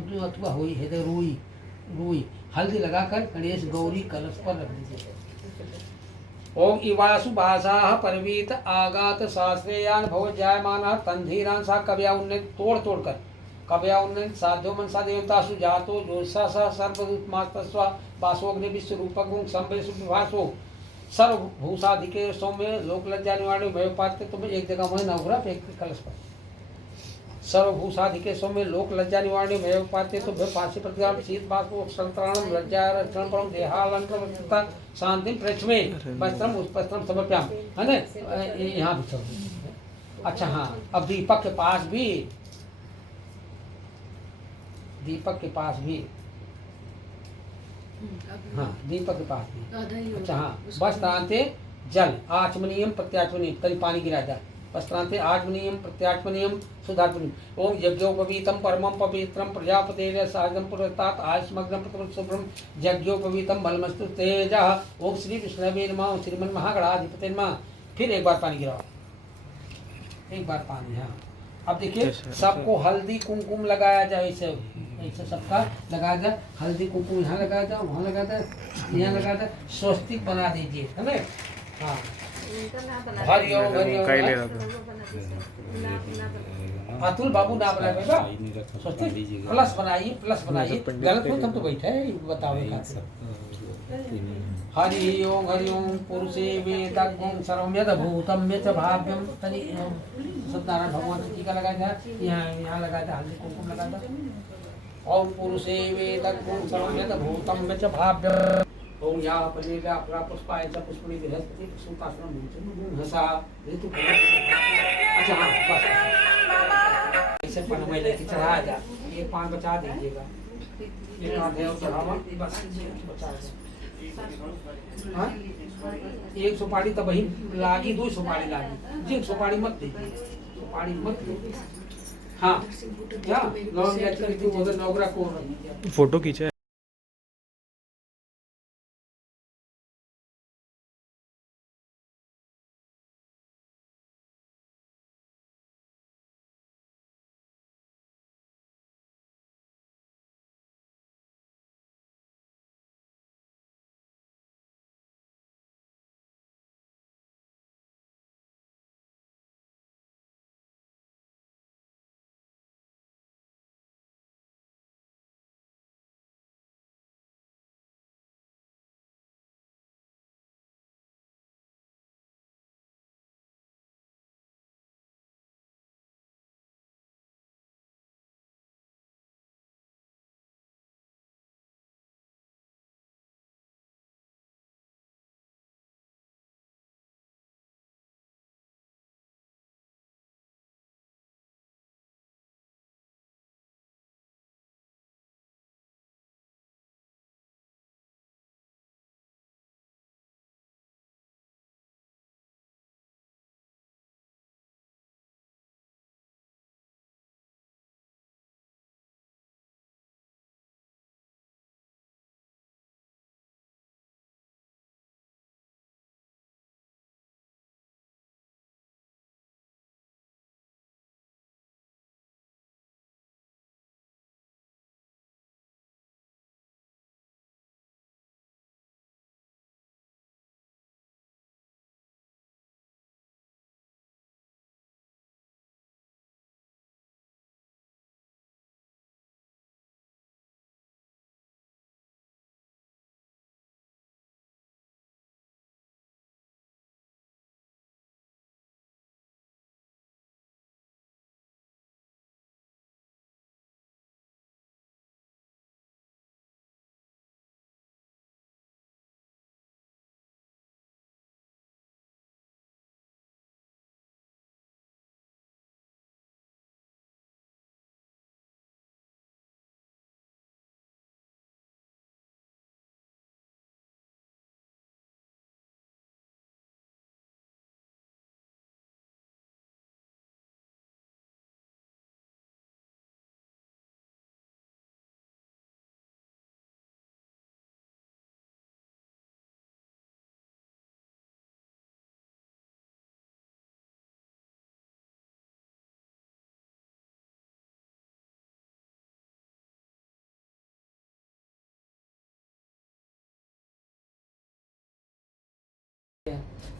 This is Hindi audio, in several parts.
पंक्तियों अथवा हुई हृदय रुई रुई हल्दी लगाकर गणेश गौरी कलश पर रख दीजिए। ओम इवासु भाषा परवीत आगात शास्त्रेयान भव जायमान तंधीरान सा कव्या उन्नत तोड़ तोड़ कर कव्या उन्नत साध्यो मनसा देवतासु जातो जोसा सा सर्वदूतमास्तस्वा वासोग्नि विश्व रूपगुं संबे सुविभासो सर्वभूषाधिके सौम्य लोक लज्जा निवारण भयपात्य। तुम एक जगह में नवग्रह एक कलश पर सर्वभूषाधिके सौम्य लोक लज्जा निवारण भयपात्य। तो पासी प्रतिगाम शीत बाष्पो संतराणम लज्जा रक्षण परम देहालंकृता शांति प्रथमे वस्त्रम उस वस्त्रम समर्प्याम है ना। यहाँ भी चल। अच्छा हाँ, अब दीपक के पास भी हाँ दीपक के पास भी अच्छा हाँ वस्त्रांते जल आचमनीयम प्रत्याचमनीयम कहीं पानी गिरा जाए वस्त्रांते आचमनीयम प्रत्याचमनीयम सुधाचमनीयम। ओम यज्ञोपवीतम परमं पवित्रम प्रजापतेर सहजम पुरस्तात् आयुष्मग्नम प्रथम शुभ्रम यज्ञोपवीतम बलमस्तु तेजः। ओम श्री विष्णवे नमः श्रीमन महागणाधिपते नमः। फिर एक बार पानी गिराओ, एक बार पानी। हाँ अब देखिए सबको हल्दी कुमकुम लगाया जाए, ऐसे ऐसे सबका लगाया जाए, हल्दी कुमकुम यहाँ लगाया जाए, वहाँ लगाया जाए, यहाँ लगाया जाए, स्वस्तिक बना दीजिए है ना। हाँ हरिओम हरिओम। अतुल बाबू ना बनाए बेटा, स्वस्तिक प्लस बनाइए, प्लस बनाइए। गलत हो तब तो बैठे हैं बताओ। हरि ओम पुरुषे वेदज्ञं सर्वं यद्भूतं यच्च भाव्यं तनि सत्यनारायण भगवान की टीका लगाया था, यहाँ लगाया था, हल्दी कुमकुम लगाया था। ओम पुरुषे वेदज्ञं सर्वं यद्भूतं यच्च भाव्यं। ओम या परेगा अपरा पुष्पाय च पुष्पणि बृहस्पति सुतासनं भूषण हसा ऋतु। अच्छा हाँ बस ऐसे पानी में लेके चढ़ाया जा, एक पान बचा दीजिएगा, एक आधे चढ़ावा बस बचा। हाँ एक सुपारी तो वही लागी, दो सुपारी लागी जी, सुपारी मत दीजिए, सुपारी मत दीजिए। हाँ क्या नौकरा को फोटो खींचा।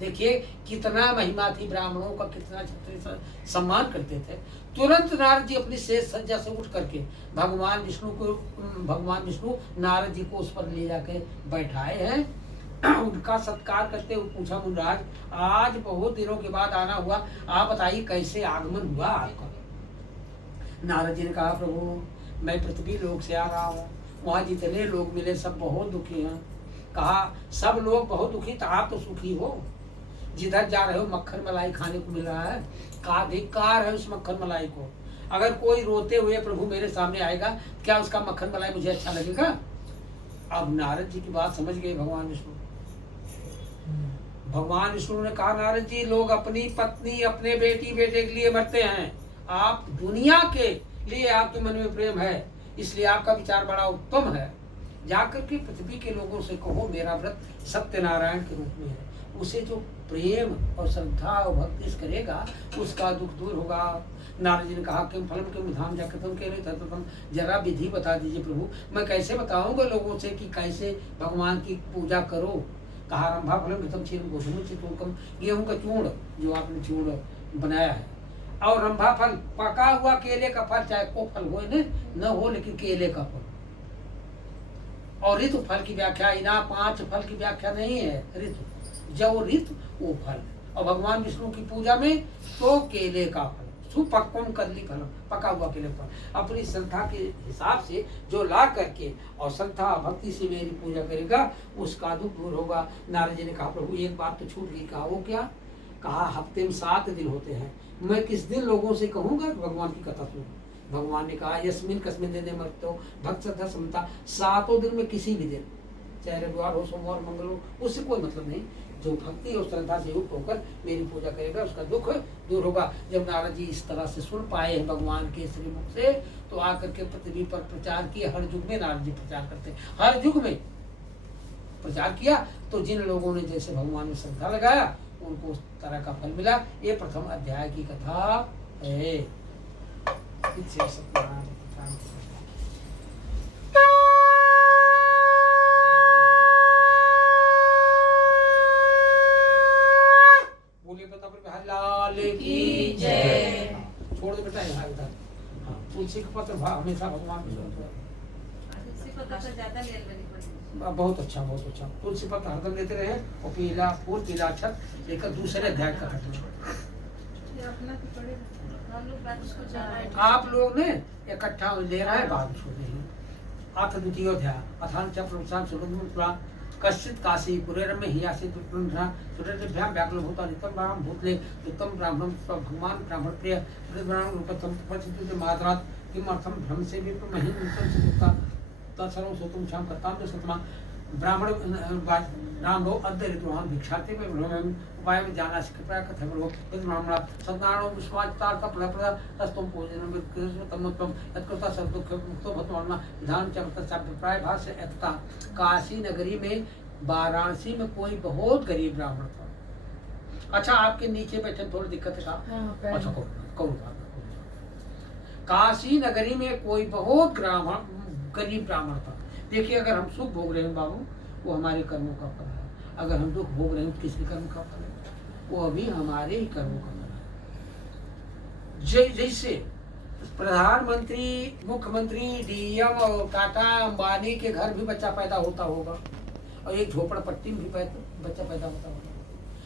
देखिए कितना महिमा थी, ब्राह्मणों का कितना क्षत्रिय सम्मान करते थे। तुरंत नारद जी अपनी शेष सज्जा से उठ करके भगवान विष्णु नारद जी को उस पर ले जाके बैठाए हैं। उनका सत्कार करते हुए पूछा, मुनिराज आज बहुत दिनों के बाद आना हुआ, आप बताइए कैसे आगमन हुआ आपका। नारद जी ने कहा, प्रभु मैं पृथ्वी लोक से आ रहा हूँ, वहाँ जितने लोग मिले सब बहुत दुखी हैं। कहा सब लोग बहुत दुखी, तो आप तो सुखी हो, जिधर जा रहे हो मक्खन मलाई खाने को मिल रहा है, का धिक्कार है उस मक्खन मलाई को। अगर कोई रोते हुए प्रभु मेरे सामने आएगा, क्या उसका मक्खन मलाई मुझे अच्छा लगेगा। अब नारद जी की बात समझ गए भगवान विष्णु। भगवान विष्णु ने कहा, नारद जी लोग अपनी पत्नी अपने बेटी बेटे के लिए मरते हैं, आप दुनिया के लिए आपके मन में प्रेम है, इसलिए आपका विचार बड़ा उत्तम है। जाकर के पृथ्वी के लोगों से कहो मेरा व्रत सत्यनारायण के रूप में है, उसे जो प्रेम और श्रद्धा और भक्ति करेगा उसका दुख दूर होगा। नारद जी ने कहा, किम फलम किम धाम जाकर तुम कह रहे थे, तो तुम जरा विधि बता दीजिए प्रभु, मैं कैसे बताऊंगा लोगों से कि कैसे भगवान की पूजा करो। कहा, रंभा फलम कृतम क्षीरम गोधूम चित्तोकम, गेहूं का चूर्ण जो आपने चूर्ण बनाया है, और रंभा फल पका हुआ केले का फल, चाहे को फल हो न हो, लेकिन केले का फल। और ऋतु फल की व्याख्या इना 5 फल की व्याख्या नहीं है, ऋतु जो ऋतु वो फल। और भगवान विष्णु की पूजा में तो केले का फल, सुपक्वम कदली फल, पका हुआ केले का फल। अपनी श्रद्धा के हिसाब से जो ला करके और श्रद्धा भक्ति से मेरी पूजा करेगा उसका दुख दूर होगा। नारद जी ने कहा, प्रभु एक बात तो छूट गई। कहा, वो क्या। कहा, हफ्ते में 7 दिन होते हैं, मैं किस दिन लोगों से कहूँगा भगवान की कथा सुनो। भगवान ने कहा, यस्मिन कस्मिन दिन मरतो भक्त श्रद्धा समता, 7 दिन में किसी भी दिन, चाहे रविवार हो सोमवार मंगल हो, उससे कोई मतलब नहीं। जो भक्ति और श्रद्धा से युक्त होकर मेरी पूजा करेगा उसका दुख दूर होगा। जब नारद जी इस तरह से सुन पाए हैं भगवान के श्रीमुख से, तो आकर के पृथ्वी पर प्रचार किए। हर युग में नारद जी प्रचार करते, हर युग में प्रचार किया। तो जिन लोगों ने जैसे भगवान में श्रद्धा लगाया उनको उस तरह का फल मिला। ये प्रथम अध्याय की कथा है। बोलिए लाल की जय। छोड़ दो बेटा यहाँ इधर। हाँ, तुलसी का पत्र हमेशा भगवान बहुत अच्छा बहुत अच्छा। तुलसी पत्र हरदम लेते रहे और पीला फूल पीला अक्षर लेकर दूसरे अध्याय का आप लोग ने इकट्ठा ले रहा है बात छोड़े हैं। अथ द्वितीय अध्याय अथान चक्रवृक्षां सुरद्रुम कश्चित काशी पुरेरम्य हियासित सुरेभ्याम व्याकुल भूता नित्यम ब्राह्मण भूतले उत्तम ब्राह्मण भगवान ब्राह्मण प्रिय ब्राह्मण रूपतम परिचित मातरात किमर्थम भ्रम से भी महीन उत्तम से युक्ता तत्सर्वं सोतुं क्षाम करतां च सतमा ब्राह्मण रामो अद्य ऋतुवान भिक्षाते में ब्रह्म उपाय में जाना कृपया कथय ब्रह्म यदि ब्राह्मण सत्नारायणो विश्वाचार तपलप्रदा तस्तम पूजनम कृतमत्वम यत्कृता सर्वदुःख मुक्तो भवत्वर्णा विधान च तत्साभिप्राय भाष्य एकता। काशी नगरी में वाराणसी में कोई बहुत गरीब ब्राह्मण था। अच्छा आपके नीचे बैठे थोड़ी दिक्कत है का? अच्छा कौन काशी नगरी में कोई बहुत गरीब ब्राह्मण था। देखिए अगर हम सुख भोग रहे हैं बाबू वो हमारे कर्मों का फल है, अगर हम दुख भोग रहे हैं तो किसके कर्म का फल है? वो अभी हमारे ही कर्मों का फल है। जैसे प्रधानमंत्री मुख्यमंत्री डीएम और टाटा अंबानी के घर भी बच्चा पैदा होता होगा और एक झोपड़पट्टी में भी बच्चा पैदा होता होगा।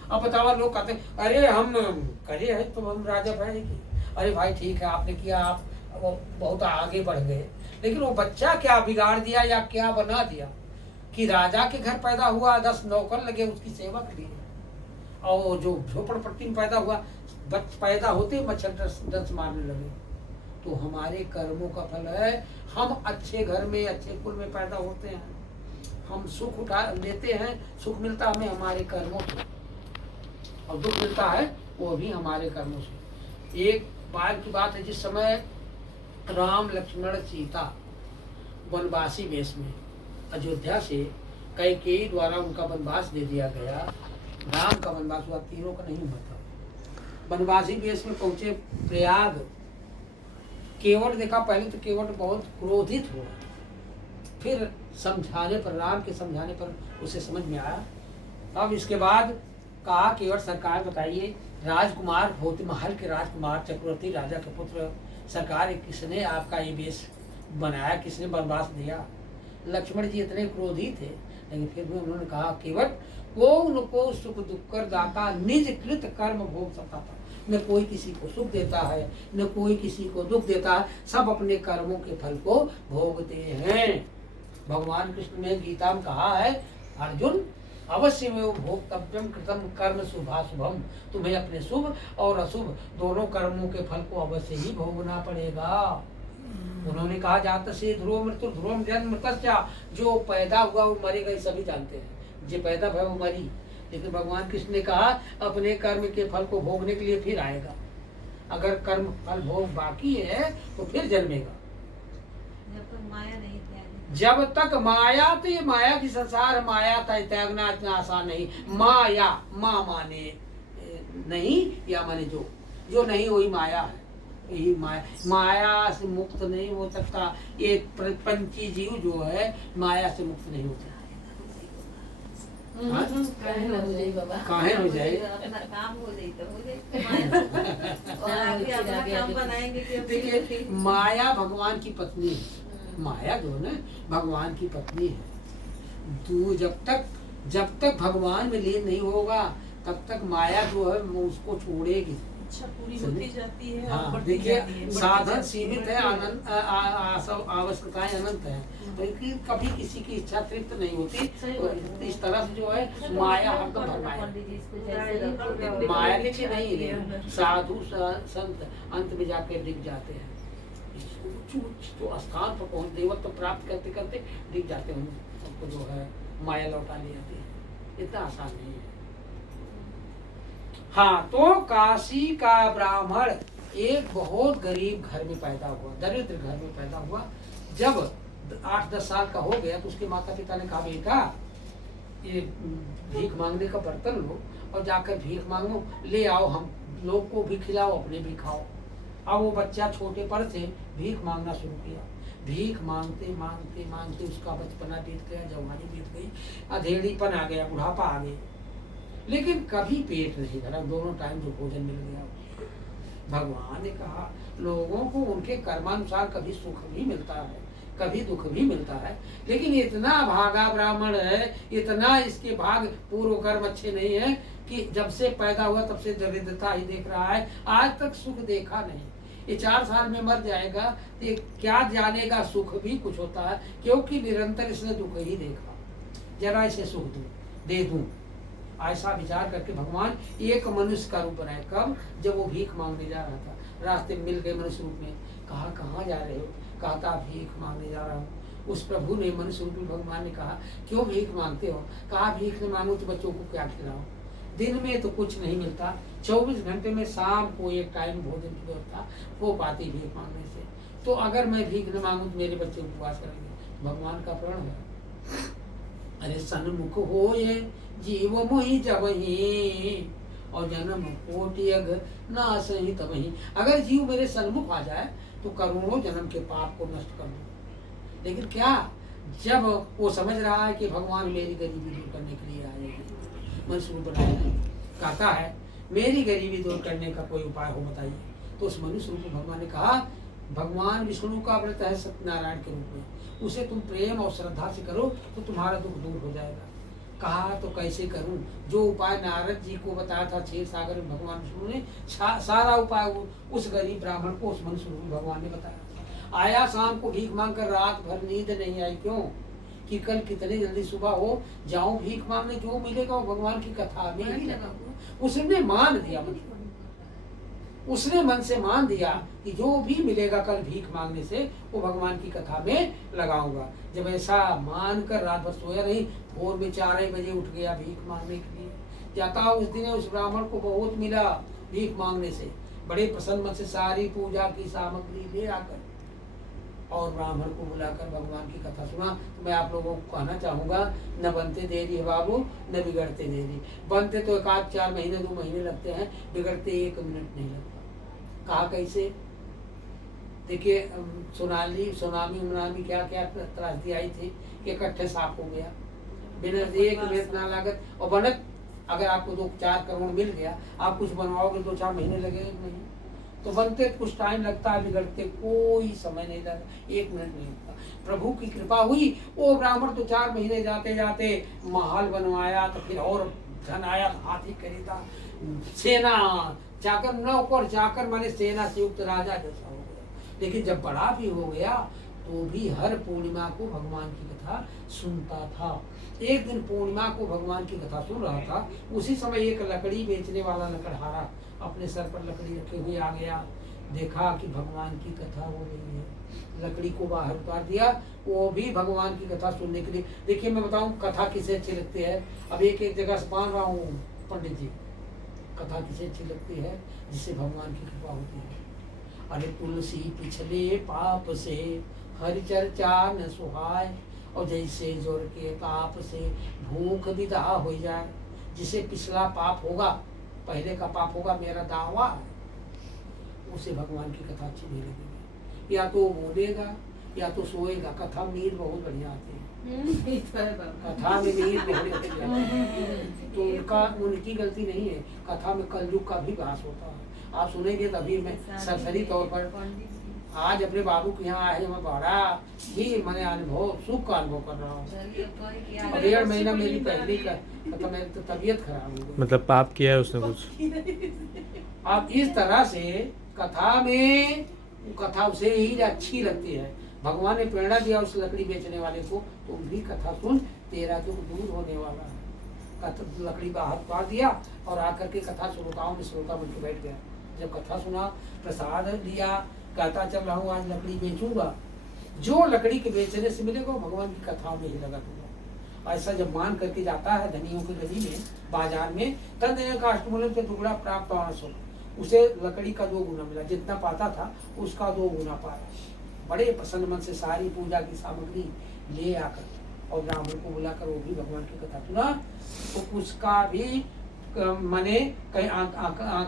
अब बताओ लोग कहते अरे हम करे हैं तो हम राजा भाई की, अरे भाई ठीक है आपने किया, आप बहुत आगे बढ़ गए, लेकिन वो बच्चा क्या बिगाड़ दिया या क्या बना दिया कि राजा के घर पैदा हुआ 10 नौकर लगे उसकी सेवा के लिए, और जो झोपड़पट्टी में पैदा हुआ पैदा होते मच्छर डस मारने लगे। तो हमारे कर्मों का फल है। हम अच्छे घर में अच्छे कुल में पैदा होते हैं, हम सुख उठा लेते हैं, सुख मिलता हमें हमारे कर्मों से और दुख मिलता है वो भी हमारे कर्मों से। एक बार की बात है, जिस समय राम लक्ष्मण सीता वनवासी वेश में अयोध्या से कैकेयी द्वारा उनका वनवास दे दिया गया, राम का वनवास हुआ, तीनों का नहीं हुआ था। वनवासी वेश में पहुंचे प्रयाग, केवट देखा, पहले तो केवट बहुत क्रोधित हुआ, फिर समझाने पर राम के समझाने पर उसे समझ में आया। अब इसके बाद कहा केवल सरकार बताइए, राजकुमार होते महल के राजकुमार चक्रवर्ती राजा के पुत्र सरकार, किसने आपका ये वेश बनाया, किसने बनवास दिया? लक्ष्मण जी इतने क्रोधी थे, लेकिन फिर भी उन्होंने कहा केवल को न को सुख दुख कर दाता, निज कृत कर्म भोग सकता था। न कोई किसी को सुख देता है, न कोई किसी को दुख देता है, सब अपने कर्मों के फल को भोगते हैं। भगवान कृष्ण ने गीता में कहा है, अर्जुन अवश्य में भोक्तव्यम कृतम कर्म शुभाशुभम, तुम्हें अपने शुभ और अशुभ दोनों कर्मों के फल को अवश्य ही भोगना पड़ेगा। उन्होंने कहा जात से ध्रुव मृत्यु ध्रुव जन्म मृतस्या, जो पैदा हुआ वो मरेगा, ये सभी जानते हैं, जो पैदा हुआ वो मरी। लेकिन भगवान कृष्ण ने कहा अपने कर्म के फल को भोगने के लिए फिर आएगा। अगर कर्म फल भोग बाकी है तो फिर जन्मेगा। जब तक माया, तो ये माया की संसार, माया त्यागना इतना आसान नहीं। माया, माँ माने नहीं, या माने जो नहीं वही माया है। यही माया से मुक्त नहीं हो सकता। ये पंची जीव जो है माया से मुक्त नहीं होता। काहे हो जाए अपना काम हो जाए तो हो जाए। देखिए माया भगवान की पत्नी है। माया जो है भगवान की पत्नी है। तू जब तक भगवान में लीन नहीं होगा तब तक माया जो है वो उसको छोड़ेगी। इच्छा पूरी होती जाती है। हाँ, देखिए साधन सीमित है, आनंद आवश्यकताएं अनंत है, लेकिन कभी किसी की इच्छा तृप्त नहीं होती। तो इस तरह से जो है माया हरदम भरमाया। माया के नहीं, साधु संत अंत में जाकर दिख जाते हैं, तो स्थान पर पहुंच देवत्व प्राप्त करते करते दिख जाते हैं, उनको जो है माया लौटा ले जाती है। इतना आसान नहीं है। हाँ, तो काशी का ब्राह्मण एक बहुत गरीब घर में पैदा हुआ, दरिद्र घर में पैदा हुआ। जब 8-10 साल का हो गया तो उसके माता पिता ने कहा बेटा ये भीख मांगने का बर्तन लो और जाकर भीख मांगो, ले आओ, हम लोग को भी खिलाओ, अपने भी खाओ। अब वो बच्चा छोटे पर से भीख मांगना शुरू किया। भीख मांगते मांगते मांगते उसका बचपना बीत गया, जवानी बीत गई, अधेड़ीपन आ गया, बुढ़ापा आ गया, लेकिन कभी पेट नहीं भरा। दोनों टाइम जो भोजन मिल गया। भगवान ने कहा लोगों को उनके कर्मानुसार कभी सुख भी मिलता है, कभी दुख भी मिलता है, लेकिन इतना भागा ब्राह्मण है, इतना इसके भाग पूर्व कर्म अच्छे नहीं है कि जब से पैदा हुआ तब से दरिद्रता ही देख रहा है, आज तक सुख देखा नहीं। ये 4 साल में मर जाएगा तो ये क्या जानेगा सुख भी कुछ होता है, क्योंकि निरंतर इसने दुख ही देखा। जरा इसे सुख दूं, दे दूं, ऐसा विचार करके भगवान एक मनुष्य का रूप बनाए। कब? जब वो भीख मांगने जा रहा था, रास्ते में मिल गए मनुष्य रूप में। कहा कहाँ जा रहे हो? कहा था भीख मांगने जा रहा हूँ। उस प्रभु ने मनुष्य रूपी भगवान ने कहा क्यों भीख मांगते हो? कहा भीख न मांगो तो बच्चों को क्या खिलाओ, दिन में तो कुछ नहीं मिलता, 24 घंटे में शाम को एक टाइम भोजन की व्यवस्था हो पाती भीख मांगने से, तो अगर मैं भीख न मांगू तो मेरे बच्चे उपवास करेंगे। भगवान का प्रण है। अरे सन्मुख हो ये जीव मोहि जब ही और जन्म कोटि अघ ना सही तब ही। अगर जीव मेरे सन्मुख आ जाए तो करोड़ों जन्म के पाप को नष्ट कर दूं। लेकिन क्या, जब वो समझ रहा है कि भगवान मेरी गरीबी दूर करने के लिए आए हैं, मनुष्य बनाया, कहता है मेरी गरीबी दूर करने का कोई उपाय हो बताइए। तो उस मनुष्य रूप में भगवान ने कहा भगवान विष्णु का व्रत है सत्यनारायण के रूप में, उसे तुम प्रेम और श्रद्धा से करो तो तुम्हारा दुख दूर हो जाएगा। कहा तो कैसे करूं? जो उपाय नारद जी को बताया था क्षीर सागर में भगवान विष्णु ने, सारा उपाय उस गरीब ब्राह्मण को उस मनुष्य रूप में भगवान ने बताया। आया शाम को भीख मांग कर, रात भर नींद नहीं आई। क्यों? कि कल कितनी जल्दी सुबह हो जाऊं भीख मांगने, जो मिलेगा वो भगवान की कथा में ही लगा। उसने मान दिया, उसने मन से मान दिया कि जो भी मिलेगा कल भीख मांगने से वो भगवान की कथा में लगाऊंगा। जब ऐसा मानकर रात भर सोया नहीं, भोर में 4 बजे उठ गया भीख मांगने के लिए। जाता उस दिन उस ब्राह्मण को बहुत मिला भीख मांगने से, बड़े प्रसन्न मन से सारी पूजा की सामग्री ले आकर और ब्राह्मण को बुलाकर भगवान की कथा सुना। तो मैं आप लोगों को कहना चाहूंगा, न बनते देरी है बाबू, न बिगड़ते देरी। बनते तो 1-4 महीने 2 महीने लगते हैं, बिगड़ते 1 मिनट नहीं लगता। कहा कैसे? देखिए सुनामी क्या क्या त्रासदी आई थी, इकट्ठे साफ हो गया बिना एक मिनट ना लागत। और बनत अगर आपको 2-4 करोड़ मिल गया, आप कुछ बनवाओगे 2-4 महीने लगेंगे नहीं, तो बनते कुछ टाइम लगता है, बिगड़ते कोई समय नहीं लगता, 1 मिनट नहीं लगता। प्रभु की कृपा हुई, वो ब्राह्मण तो 4 महीने जाते जाते महल बनवाया, तो फिर और धन आया, हाथी खरीदा, सेना, चाकर, नौकर चाकर माने सेना से युक्त राजा जैसा हो गया। लेकिन जब बड़ा भी हो गया तो भी हर पूर्णिमा को भगवान की कथा सुनता था। एक दिन पूर्णिमा को भगवान की कथा सुन रहा था, उसी समय एक लकड़ी बेचने वाला लकड़हारा अपने सर पर लकड़ी रखे हुए आ गया, देखा कि भगवान की कथा हो रही है, लकड़ी को बाहर उतार दिया, वो भी भगवान की कथा सुनने के लिए। देखिए मैं बताऊं कथा किसे अच्छी लगती है, अब एक जगह से मान रहा हूँ पंडित जी, कथा किसे अच्छी लगती है, जिससे भगवान की कृपा होती है। अरे तुलसी पिछले पाप से हरि चर्चा न सुहाय, और जैसे जोर के पाप से भूख विदा हो जाए। जिसे पिछला पाप होगा, पहले का पाप होगा, मेरा दावा है, उसे भगवान की कथा अच्छी नहीं लगेगी। या तो वो बोलेगा या तो सोएगा। कथा में नींद बहुत बढ़िया आती है, कथा में नींद बहुत बढ़िया आती है, तो उनकी गलती नहीं है। कथा में कलयुग का भी वास होता है, आप सुनेंगे तभी। मैं सरसरी तौर पर आज अपने बाबू के यहाँ आए, मैं बड़ा ही मैंने अनुभव, सुख का अनुभव कर रहा हूँ। 1.5 महीना मेरी पहली का तो मेरी तो तबीयत खराब हो गई। मतलब पाप किया है उसने कुछ। अब इस तरह से कथा में, कथा उसे ही अच्छी लगती है। भगवान ने प्रेरणा दिया उस लकड़ी बेचने वाले को, तुम भी कथा सुन, तेरा दुख दूर होने वाला है। लकड़ी बाहर उतार दिया और आकर के कथा श्रोताओं में श्रोता बन के बैठ गया। जब कथा सुना, प्रसाद लिया, कहता चल रहा हूँ आज लकड़ी बेचूंगा, जो लकड़ी के बेचने से मिलेगा भगवान की कथा में ही लगा दूंगा। ऐसा जब मान करके जाता है धनियों की गली में, बाजार में, तद का अष्टमूलम से टुकड़ा प्राप्त होना सो, उसे लकड़ी का 2 गुना मिला, जितना पाता था उसका 2 गुना पाया। बड़े प्रसन्न मन से सारी पूजा की सामग्री ले आकर और ब्राह्मण को बुलाकर वो भी भगवान की कथा सुना, तो उसका भी माने कहीं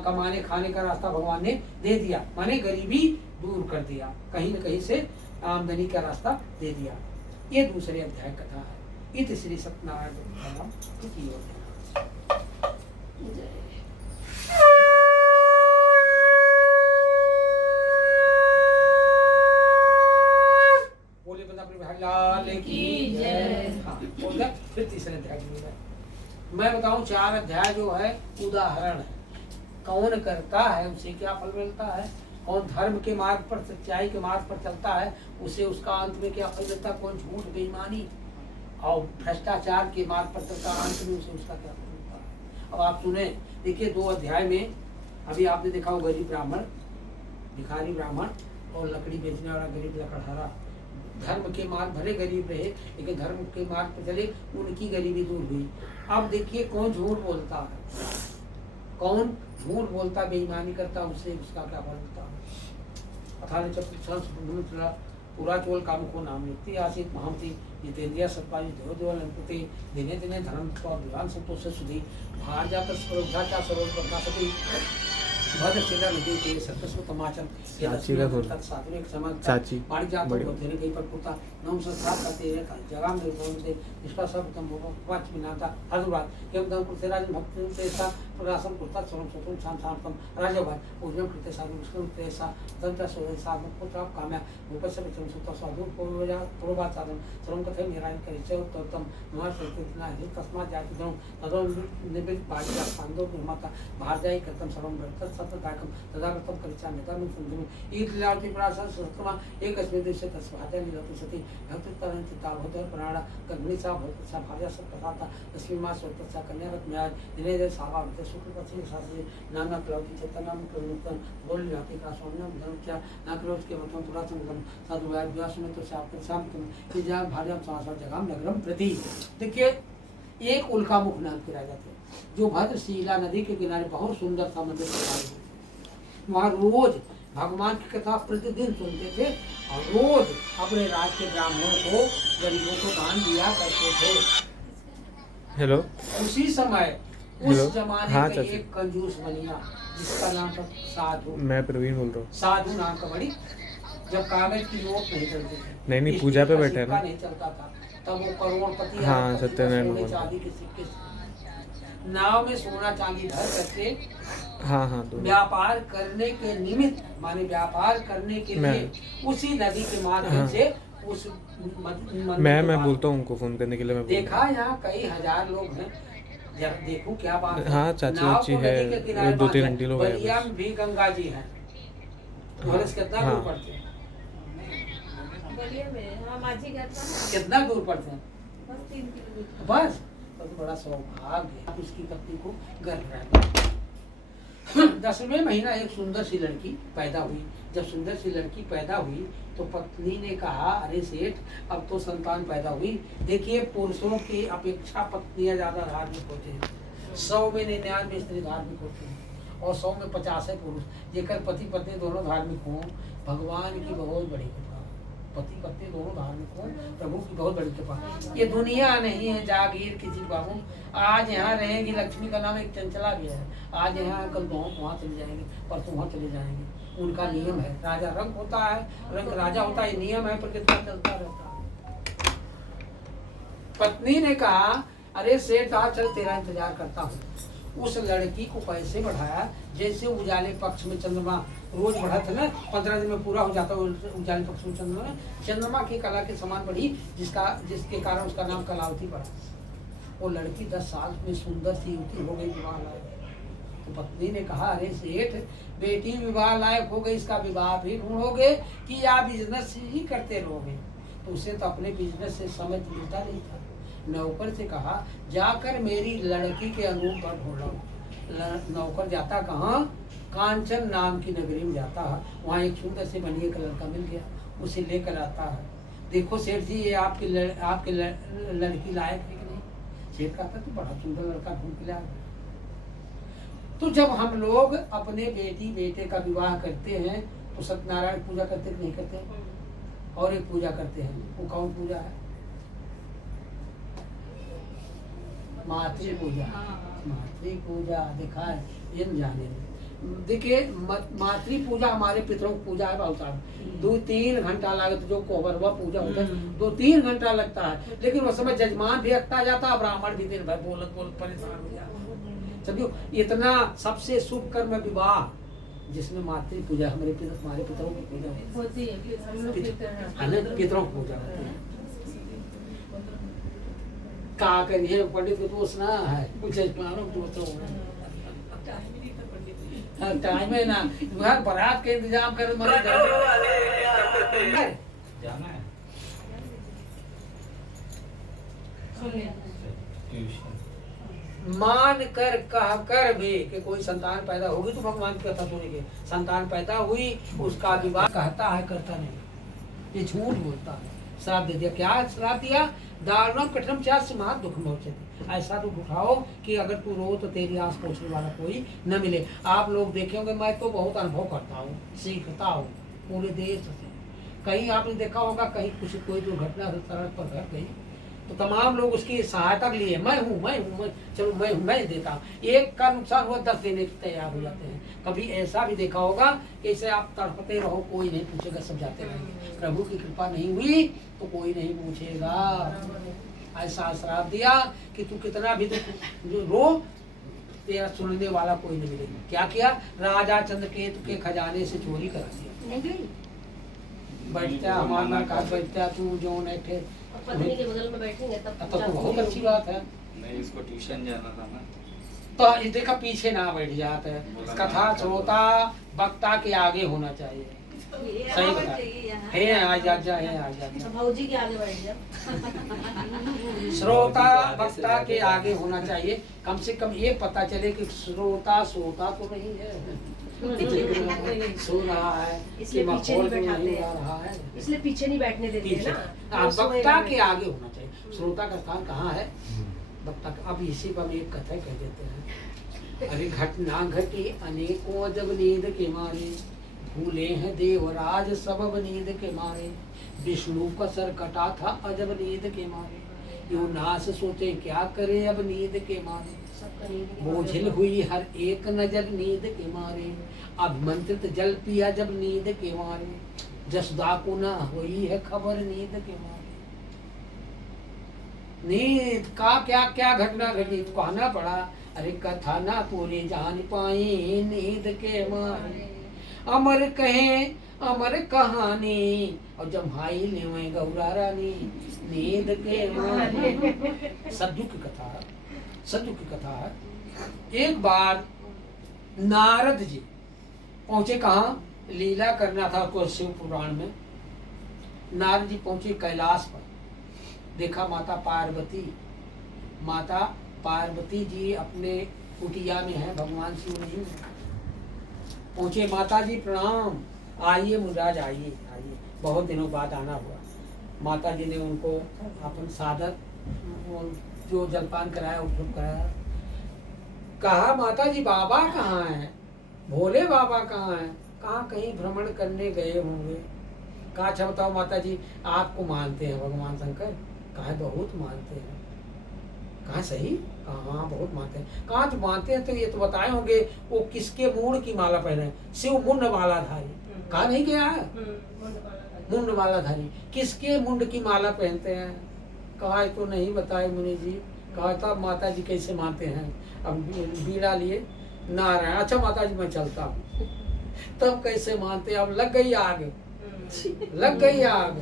कमाने खाने का रास्ता भगवान ने दे दिया, माने गरीबी दूर कर दिया, कहीं न कहीं से आमदनी का रास्ता दे दिया। ये दूसरे अध्याय कथा है। इत श्री सत्यनारायण बोले बंदा लाल की जय। हाँ, फिर तीसरे अध्याय की है। मैं बताऊं 4 अध्याय जो है उदाहरण है, कौन करता है उसे क्या फल मिलता है, कौन धर्म के मार्ग पर, सच्चाई के मार्ग पर चलता है उसे उसका अंत में क्या फल मिलता है, कौन झूठ बेईमानी और भ्रष्टाचार के मार्ग पर चलता है अंत में उसे उसका क्या फल मिलता है। अब आप सुने, देखिए 2 अध्याय में अभी आपने देखा हो गरीब ब्राह्मण, भिखारी ब्राह्मण और लकड़ी बेचने वाला गरीब लकड़हारा। धर्म के मार्ग भले गरीब रहे लेकिन धर्म के मार्ग पर चले, उनकी गरीबी दूर हुई। अब देखिए कौन झूठ बोलता है, कौन झूठ बोलता बेईमानी करता, उससे उसका क्या फल मिलता है। अथान पूरा चोल काम को नाम लिखती आसित महामती जितेंद्रिया सत्पाजी देवदेवल अंकुते दिने दिने धर्म और विधान संतोष से सुधी बाहर जाकर स्वरोधा सरोज प्रकाशती भद्र चिल्ला नदी के सत्सव तमाचन सात्विक समाज चाची मारी जात को तेरे कई पर पुता नम संसार करते रहता जगह में बोलते इसका सब तम वाच बिनाता हजरात केवल दम को तेरा भक्त तेसा प्रकाशन पुता स्वयं स्वतंत्र शांत शांतम राजभाई पूजन कृत्य साधु मुस्लिम तेसा दंता सोए साधु पुत्र काम्या भूपस्य विचम सुता साधु पूर्वजा पूर्वबाद साधन सर्वं कथे निरायण करे च तम नमः संकीर्तना है तस्मात् जाति दम तदो निबित बाजा सांदो निर्माता बाहर जाई करतम सर्वं वर्तत सतताकम तदागतम करिचा नेतामिन संधि एक लीलावती प्रासाद सत्रमा एक अस्मिन् दिवसे तस्भाजा लीलावती सती भक्ति तरन चिताभूत प्राणा कर्मणि सा भक्त सा भाजा सब कथाता तस्मिन् मास वर्तत सा कन्यारत न्याय दिने दे सावा विद शुक्ल पक्षी शास्त्री नाना क्लौती चेतनाम प्रमुक्तन बोल जाति का सोन्यम धर्म क्या ना क्रोध के मतम पुरातन गम साधु व्यास में तो साप शाम तुम कि जा भाजा सासा जगम नगरम प्रति। देखिए एक उल्कामुख नाम के राजा थे जो भद्रशिला नदी के किनारे बहुत सुंदर सा मंदिर बनाया, वहाँ रोज भगवान की कथा प्रतिदिन सुनते थे और रोज अपने राज्य के ब्राह्मणों को गरीबों को दान दिया करते थे। हेलो, उसी समय हेलो? उस जमाने हाँ, में चाची। एक कंजूस बनिया जिसका नाम था साधु। मैं प्रवीण बोल रहा हूँ। साधु नाम का बड़ी, जब कागज की नोट नहीं चलती थी, नहीं पूजा पे बैठे हैं ना। नहीं चलता था, तब वो करोड़पति हाँ, सत्यनारायण सोने भगवान। चांदी के सिक्के नाव में सोना चांदी धर करके हाँ हाँ दो व्यापार करने के निमित्त, माने व्यापार करने के लिए उसी नदी के माध्यम हाँ। से उस मंदिर मैं के पास- बोलता हूँ उनको फ़ोन करने के लिए, मैं बोलता देखा यहाँ कई हजार लोग हैं। जब देखो क्या बात है। हाँ, चाची नाव वाची को है, नदी के किनारे 2-3 बांध है। आंटी लोग हैं बलिया बस। में भी गंगा जी हैं। वहाँ से कितना दूर हाँ। पड़ते हैं? बलिया में हाँ माझी गया था कितना दूर पड़ते हैं? बस 3 किलोमीटर। बस तो बड़ा सौभाग्य है उसकी पत्नी को गर्भ रहता। 10वें महीना एक सुंदर सी लड़की पैदा हुई। जब सुंदर सी लड़की पैदा हुई तो पत्नी ने कहा, अरे सेठ अब तो संतान पैदा हुई। देखिए पुरुषों की अपेक्षा पत्नियां ज्यादा धार्मिक होते हैं। 100 में 99 स्त्री धार्मिक होती हैं और 100 में 50 है पुरुष। जेकर पति पत्नी दोनों धार्मिक हों, भगवान की बहुत बड़ी कृपा। पति पत्नी दोनों धार्मिक हों, प्रभु की बहुत बड़ी कृपा। ये दुनिया नहीं है जागीर किसी बाबू। आज यहाँ रहेंगी, लक्ष्मी का नाम एक चंचला भी है। आज यहाँ कल वहाँ चले जाएंगे, परसों वहाँ चले जाएंगे। उनका नियम है। राजा रंग होता है, रंग राजा होता है, नियम है, प्रकृति का चलता रहता है। पत्नी ने कहा, अरे सेठ आज चल तेरा इंतजार करता हूँ। उस लड़की को पैसे बढ़ाया, जैसे उजाले पक्ष में चंद्रमा रोज बढ़ा था ना, 15 दिन में पूरा हो जाता उजाले पक्ष में चंद्रमा की कला के समान बढ़ी, जिसके कारण उसका नाम कलावती पड़ा। वो लड़की 10 साल में सुंदर सी युवती हो गई, विवाह लायक। तो पत्नी ने कहा, अरे सेठ बेटी विवाह लायक हो गई, इसका विवाह भी ढूंढोगे कि या बिजनेस ही करते रहोगे? तो उसे तो अपने बिजनेस से समय मिलता नहीं था। नौकर से कहा, जाकर मेरी लड़की के अनुरूप पर ढूंढो। नौकर जाता कहाँ? कांचन नाम की नगरी में जाता है। वहाँ एक सुंदर से बनिए का लड़का मिल गया, उसे लेकर आता है। देखो सेठ जी, ये आपकी लड़की लायक है कि नहीं? सेठ कहता तो बड़ा सुंदर लड़का ढूंढ के लाया। तो जब हम लोग अपने बेटी बेटे का विवाह करते हैं तो सत्यनारायण पूजा करते कि नहीं करते? और एक पूजा करते हैं, वो कौन पूजा है? मातृ पूजा। मातृ पूजा देखा है, ये न जाने। देखिए मातृ पूजा हमारे पितरों की पूजा है बहुत सारा। 2-3 घंटा लागत, जो कोहबरवा पूजा होता है 2-3 घंटा लगता है। लेकिन उस समय जजमान भी अकता जाता है, ब्राह्मण भी दिन भर बोलत बोलत परेशान हो जाता है। समझो इतना सबसे शुभ कर्म विवाह, जिसमें मातृ पूजा हमारे पितरों की पूजा होती है। हम लोग पितरों की पूजा होती है। का करिए पंडित को पूछना है, कुछ टाइम है ना, घर बारात के इंतजाम कर जाना है। मान कर कह कर भी कि कोई संतान पैदा होगी तो भगवान की कथा सुनेंगे। संतान पैदा हुई, उसका विवाह कहता है, करता नहीं। ये झूठ बोलता है। श्राप दे दिया। क्या श्राप दिया? दारुणम कठिनम चास्य महात दुख मोचते। ऐसा दुख उठाओ कि अगर तू रो तो तेरी आस पहुँचने वाला कोई न मिले। आप लोग देखेंगे, मैं तो बहुत अनुभव करता हूँ, सीखता हूँ पूरे देश से। कहीं आपने देखा होगा, कहीं कुछ कोई दुर्घटना सड़क पर घट गई तो तमाम लोग उसकी सहायता के लिए मैं हूँ, चलो मैं देता हूँ। एक का नुकसान हुआ 10 देने के तैयार हो जाते हैं। कभी ऐसा भी देखा होगा कि ऐसे आप तड़पते रहो, कोई नहीं पूछेगा, सब जाते रहेंगे। प्रभु की कृपा नहीं हुई तो कोई नहीं पूछेगा। ऐसा श्राप दिया कि तू कितना भी रो, तेरा सुनने वाला कोई नहीं मिलेगा। क्या किया? राजा चंद्रकेतु के खजाने से चोरी करा दिया। बैठता हमारा का बैठता तू जो नहीं पत्नी के बगल में बैठेंगे तब तो बहुत अच्छी बात है। नहीं, इसको ट्यूशन जाना था ना, तो ये देखा पीछे ना बैठ जाता है। कथा श्रोता वक्ता के आगे होना चाहिए। सही बता है, आ जा भौजी के आगे बैठ जाओ। श्रोता वक्ता के आगे होना चाहिए। कम से कम ये पता चले कि श्रोता सोता तो नहीं है, सो रहा है, इसलिए पीछे नहीं बैठाते हैं, इसलिए पीछे नहीं बैठने देते हैं ना। वक्ता के आगे होना चाहिए। श्रोता का स्थान कहाँ है? वक्ता का। अब इसी पर एक कथा कह देते हैं। अभी घटना घटी अनेकों जब नींद के मारे, भूले हैं देवराज सबब नींद के मारे। विष्णु का सर कटा था अजब नींद के मारे, यो नास सोचे क्या करे अब नींद के मारे। बोझिल हुई हर एक नजर नींद के मारे, अभिमंत्रित जल पिया जब नींद के मारे। जसदा को न हुई है खबर नींद के मारे। नींद का क्या क्या घटना घटी कहना पड़ा। अरे कथा ना पूरी जान पाई नींद के मारे, अमर कहे अमर कहानी और जम्हाई ले गौरा रानी नींद के मारे। सद्दू की कथा है, सद्दू की कथा है। एक बार नारद जी पहुंचे कहाँ, लीला करना था को शिव पुराण में। नारद जी पहुंचे कैलाश पर, देखा माता पार्वती जी अपने कुटिया में है, भगवान शिव नहीं है। पहुंचे, माता जी प्रणाम, आइए मुराज आइए आइए, बहुत दिनों बाद आना हुआ। माता जी ने उनको अपन सादर जो जलपान कराया उपयोग कराया। कहा माता जी बाबा कहाँ हैं, भोले बाबा कहाँ हैं, कहाँ कहीं भ्रमण करने गए होंगे। कहा अच्छा बताओ माता जी आपको मानते हैं भगवान शंकर, कहा बहुत मानते हैं। कहा सही, कहा हाँ बहुत मानते हैं। कहा तो मानते हैं तो ये तो बताए होंगे वो किसके मूड की माला पहने, शिव मुंड माला धारी। कहा नहीं क्या है, मुंड माला धारी, किसके मुंड की माला पहनते हैं। कहा तो नहीं बताए मुनि जी। कहा तब माता जी कैसे मानते हैं, अब बीड़ा लिए नारायण, अच्छा माता जी मैं चलता हूँ। तब कैसे मानते, अब लग गई आग, लग गई आग,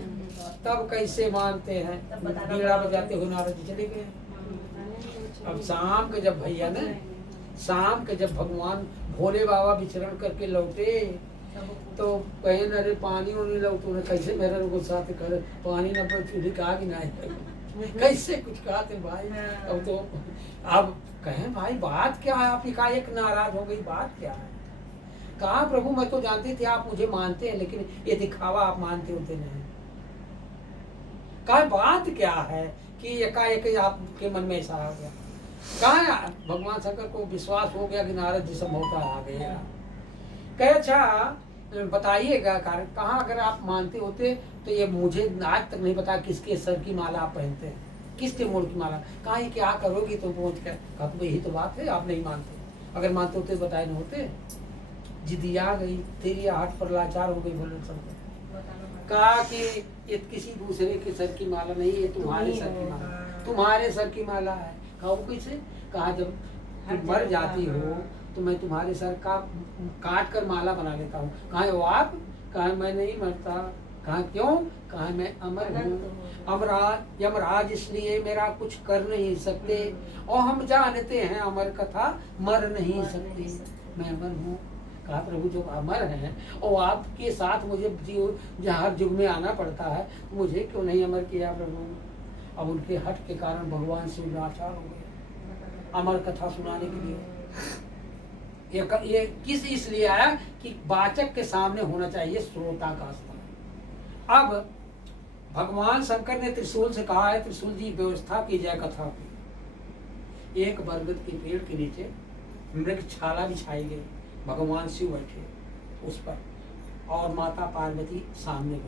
तब कैसे मानते हैं। बीड़ा बजाते हुए नारद जी चले गए। अब शाम के जब भैया ने, शाम के जब भगवान भोले बाबा विचरण करके लौटे तो कहे न रे पानी नहीं लो, तूने कैसे मेरे गुस्सा कर पानी न पर चूल्ही कहा कि नहीं कैसे कुछ कहा थे भाई। अब तो अब कहें भाई बात क्या है, आप एकाएक नाराज हो गई, बात क्या है। कहा प्रभु मैं तो जानती थी आप मुझे मानते हैं, लेकिन ये दिखावा आप मानते होते नहीं। कहा बात क्या है कि एकाएक आपके मन में ऐसा आ गया। कहा भगवान शंकर को विश्वास हो गया कि नारद जी संभवतः आ गया। कहे अच्छा बताइएगा कारण। कहा अगर आप मानते होते तो ये मुझे आज तक नहीं पता किसके सर की माला आप पहनते हैं, किसके मोड़ की माला। कहा ये क्या करोगी तुम पहुंच कर। कहा तो यही तो बात है, आप नहीं मानते, अगर मानते होते तो बताए नहीं होते। जिदिया गई तेरी आठ पर लाचार हो गई भोले शंकर। कहा कि ये किसी दूसरे के सर की माला नहीं, ये तुम्हारे सर की माला, तुम्हारे सर की माला है। कहा वो कैसे। कहा जब तुम मर जाती हो तो मैं तुम्हारे सर का काट कर माला बना लेता हूँ। कहा वो आप। कहा मैं नहीं मरता। कहा क्यों। कहा मैं अमर हूँ, अमराज यमराज इसलिए मेरा कुछ कर नहीं सकते, और हम जानते हैं अमर कथा मर नहीं सकती, मैं अमर हूँ। कहा प्रभु जो अमर हैं और आपके साथ मुझे हर युग में आना पड़ता है, तो मुझे क्यों नहीं अमर किया प्रभु। अब उनके हट के कारण भगवान शिव लाचार हो गए अमर कथा सुनाने के लिए। ये किस इसलिए आया कि वाचक के सामने होना चाहिए श्रोता का स्थान। अब भगवान शंकर ने त्रिशूल से कहा है, त्रिशूल जी व्यवस्था की जाए कथा की। एक बरगद के पेड़ के नीचे मृगशाला बिछाई गई, भगवान शिव बैठे उस पर और माता पार्वती सामने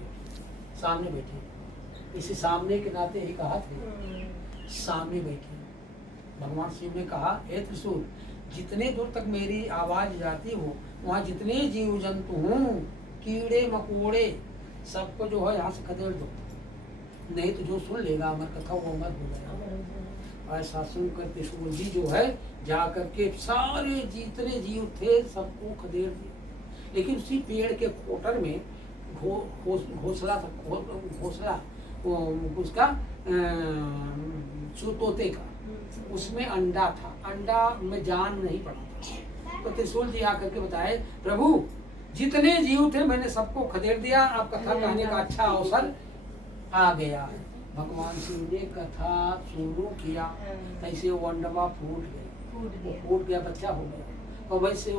बैठी। इसी सामने के नाते ही कहा थे, सामने बैठे। भगवान शिव ने कहा हे त्रिशूल जितने दूर तक मेरी आवाज जाती हो वहाँ जितने जीव जंतु हूँ, कीड़े मकोड़े सबको जो है यहाँ से खदेड़ दो, नहीं तो जो सुन लेगा अमर कथा वो अमर हो जाएगा। ऐसा सुनकर त्रिशूल जी जो है जा करके सारे जितने जीव थे सबको खदेड़ दिए। लेकिन उसी पेड़ के कोटर में घोंसला था, घोंसला उसका तोते का, उसमें अंडा था, अंडा में जान नहीं पड़ा था। तो त्रिशूल जी आकर के बताए प्रभु जितने जीव थे मैंने सबको खदेड़ दिया, आप कथा कहने का अच्छा अवसर आ गया है। भगवान शिव ने कथा शुरू किया, ऐसे वो अंडवा फूट गया, बच्चा हो गया। और वैसे